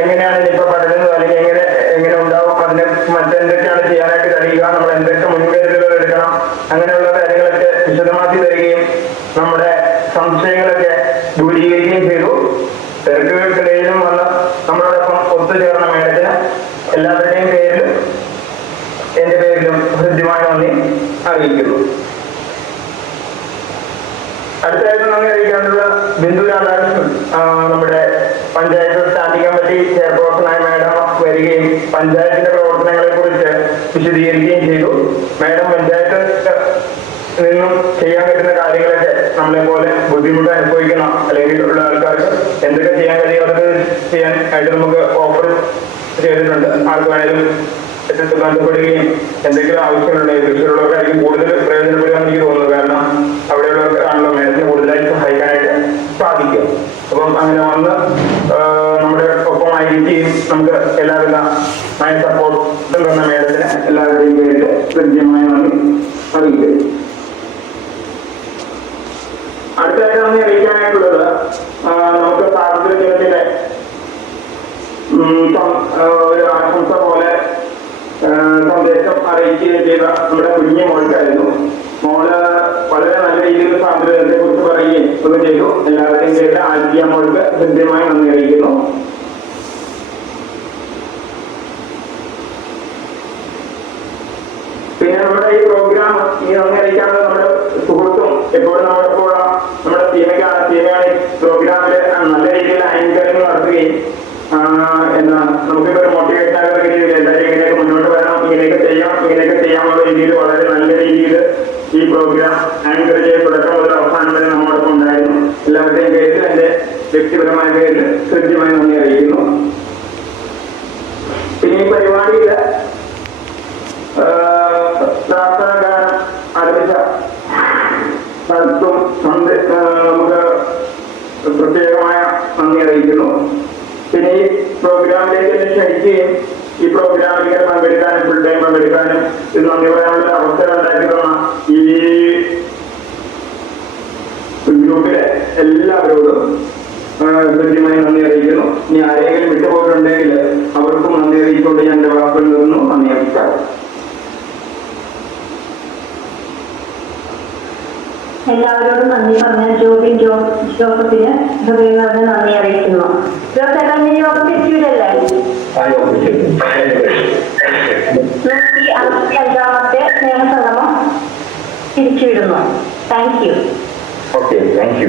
എങ്ങനെയാണ് നിപ്പ പടരുന്നത് അല്ലെങ്കിൽ എങ്ങനെ ഉണ്ടാവും, അതിന് മറ്റെന്തൊക്കെയാണ് ചെയ്യാനായിട്ട് കഴിയുക, നമ്മൾ എന്തൊക്കെ മുൻകരുതലുകൾ എടുക്കണം, അങ്ങനെയുള്ള കാര്യങ്ങളൊക്കെ വിശദമാക്കി തരികയും നമ്മുടെ സംശയങ്ങളൊക്കെ ദൂരീകരിക്കുകയും ചെയ്തു. തിരക്കുകൾക്കിടയിലും വന്ന് നമ്മളോടൊപ്പം ഒത്തുചേർന്ന മേഡത്തിന് എല്ലാവരുടെയും പേരിലും എന്റെ പേരിലും ഹൃദ്യമായ നന്ദി അറിയിക്കുന്നു. അടുത്തായിട്ട് നന്ദി അറിയിക്കാനുള്ള ബിന്ദു രാധാകൃഷ്ണൻ, നമ്മുടെ പഞ്ചായത്ത് സ്റ്റാൻഡിംഗ് കമ്മിറ്റി ചെയർപേഴ്സണായ മേഡം വരികയും പഞ്ചായത്തിന്റെ പ്രവർത്തനങ്ങളെ കുറിച്ച് വിശദീകരിക്കുകയും ചെയ്തു. മേഡം പഞ്ചായത്ത് നിന്നും ചെയ്യാൻ പറ്റുന്ന കാര്യങ്ങളൊക്കെ നമ്മളെ പോലെ ബുദ്ധിമുട്ട് അനുഭവിക്കുന്ന അല്ലെങ്കിൽ ഉള്ള ആൾക്കാർക്ക് എന്തൊക്കെ ചെയ്യാൻ കഴിയും അതൊക്കെ ചെയ്യാൻ ആയിട്ട് നമുക്ക് ഓഫർ ചെയ്തിട്ടുണ്ട്. ആർക്ക് വേണേലും ബന്ധപ്പെടുകയും എന്തെങ്കിലും ആവശ്യങ്ങളുണ്ടെങ്കിൽ കൃഷിയുള്ളവർക്കായിരിക്കും കൂടുതൽ പ്രയോജനപ്പെടുകയെന്ന് എനിക്ക് തോന്നുന്നു. കാരണം അവിടെയുള്ളവർക്കാണല്ലോ മേഡത്തിന് കൂടുതലായി സഹായിക്കാനായിട്ട് സാധിക്കും. അപ്പം അങ്ങനെ വന്ന് നമ്മുടെ ഒപ്പമായിരിക്കുകയും നമുക്ക് എല്ലാവിധമായ സപ്പോർട്ടും തന്ന മേഡത്തിന് എല്ലാവരുടെയും പേരിൽ കൃത്യമായി നന്ദി അറിയിക്കും. അടുത്തായിട്ട് നന്ദി അറിയിക്കാനായിട്ടുള്ളത് നമുക്ക് സ്വാതന്ത്ര്യ ദിനത്തിന്റെ ഒരു ആശംസ പോലെ സന്ദേശം അറിയിക്കുകയും ചെയ്ത നമ്മുടെ കുഞ്ഞു മോൾക്കായിരുന്നു. മോള് വളരെ നല്ല രീതിയിൽ സ്വാതന്ത്ര്യത്തെ കുറിച്ച് പറയുകയും ഒക്കെ ചെയ്തു. എല്ലാവരുടെയും പേരിൽ ആൽഫിയ മോൾക്ക് കൃത്യമായി നന്ദി അറിയിക്കുന്നു. പിന്നെ നമ്മുടെ ഈ പ്രോഗ്രാം ഈ നന്ദി അറിയിക്കാനുള്ള നമ്മുടെ സുഹൃത്തും എപ്പോഴും നമ്മുടെ ടീമയാണ് ഈ പ്രോഗ്രാമില് നല്ല രീതിയിൽ ആങ്കറിംഗ് നടത്തുകയും നമുക്കിപ്പോ ഒരു മോട്ടിവേഷൻ ആകുന്ന രീതിയിൽ എല്ലാവരും ഇങ്ങനെയൊക്കെ മുന്നോട്ട് വരണം, ഇങ്ങനെയൊക്കെ ചെയ്യാനുള്ള രീതിയിൽ വളരെ നല്ല രീതിയിൽ ഈ പ്രോഗ്രാം ആങ്കർ ചെയ്ത് തുടക്കം മുതൽ അവസാനം വരെ നമ്മോടൊപ്പം ഉണ്ടായിരുന്നു. എല്ലാവരുടെയും പേരിൽ എന്റെ വ്യക്തിപരമായ പേരിൽ കൃത്യമായി നന്ദി അറിയിക്കുന്നു. പിന്നെ ഈ പരിപാടിയില് പ്രാർത്ഥനാഗാനം ആരംഭിച്ച സ്ഥലത്തും നമുക്ക് പ്രത്യേകമായ നന്ദി അറിയിക്കുന്നു. പിന്നെ ഈ പ്രോഗ്രാമിലേക്ക് എന്നെ ക്ഷണിക്കുകയും ഈ പ്രോഗ്രാമിൽ പങ്കെടുക്കാനും ഫുൾ ടൈം പങ്കെടുക്കാനും ഇത് നന്ദി പറയാനുള്ള അവസരം ഉണ്ടാക്കി തന്ന ഈ ഗ്രൂപ്പിലെ എല്ലാവരോടും കൃത്യമായി നന്ദി അറിയിക്കുന്നു. ഇനി ആരെങ്കിലും വിട്ടുപോയിട്ടുണ്ടെങ്കിൽ അവർക്കും നന്ദി അറിയിച്ചുകൊണ്ട് ഞാൻ എന്റെ വാക്കുകളിൽ നിന്നു നന്ദി അറിയിക്കാം. എല്ലാവരോടും നന്ദി പറഞ്ഞ ജോബിൻ ജോസഫിന് ഹൃദയം നിറഞ്ഞ നന്ദി അറിയിക്കുന്നു. ജോസേട്ടാ, ഇനി യോഗം തിരിച്ചുവിടല്ലേ? 165ാമത്തെ സ്നേഹസംഗമം തിരിച്ചുവിടുന്നു. Thank you. Okay, thank U.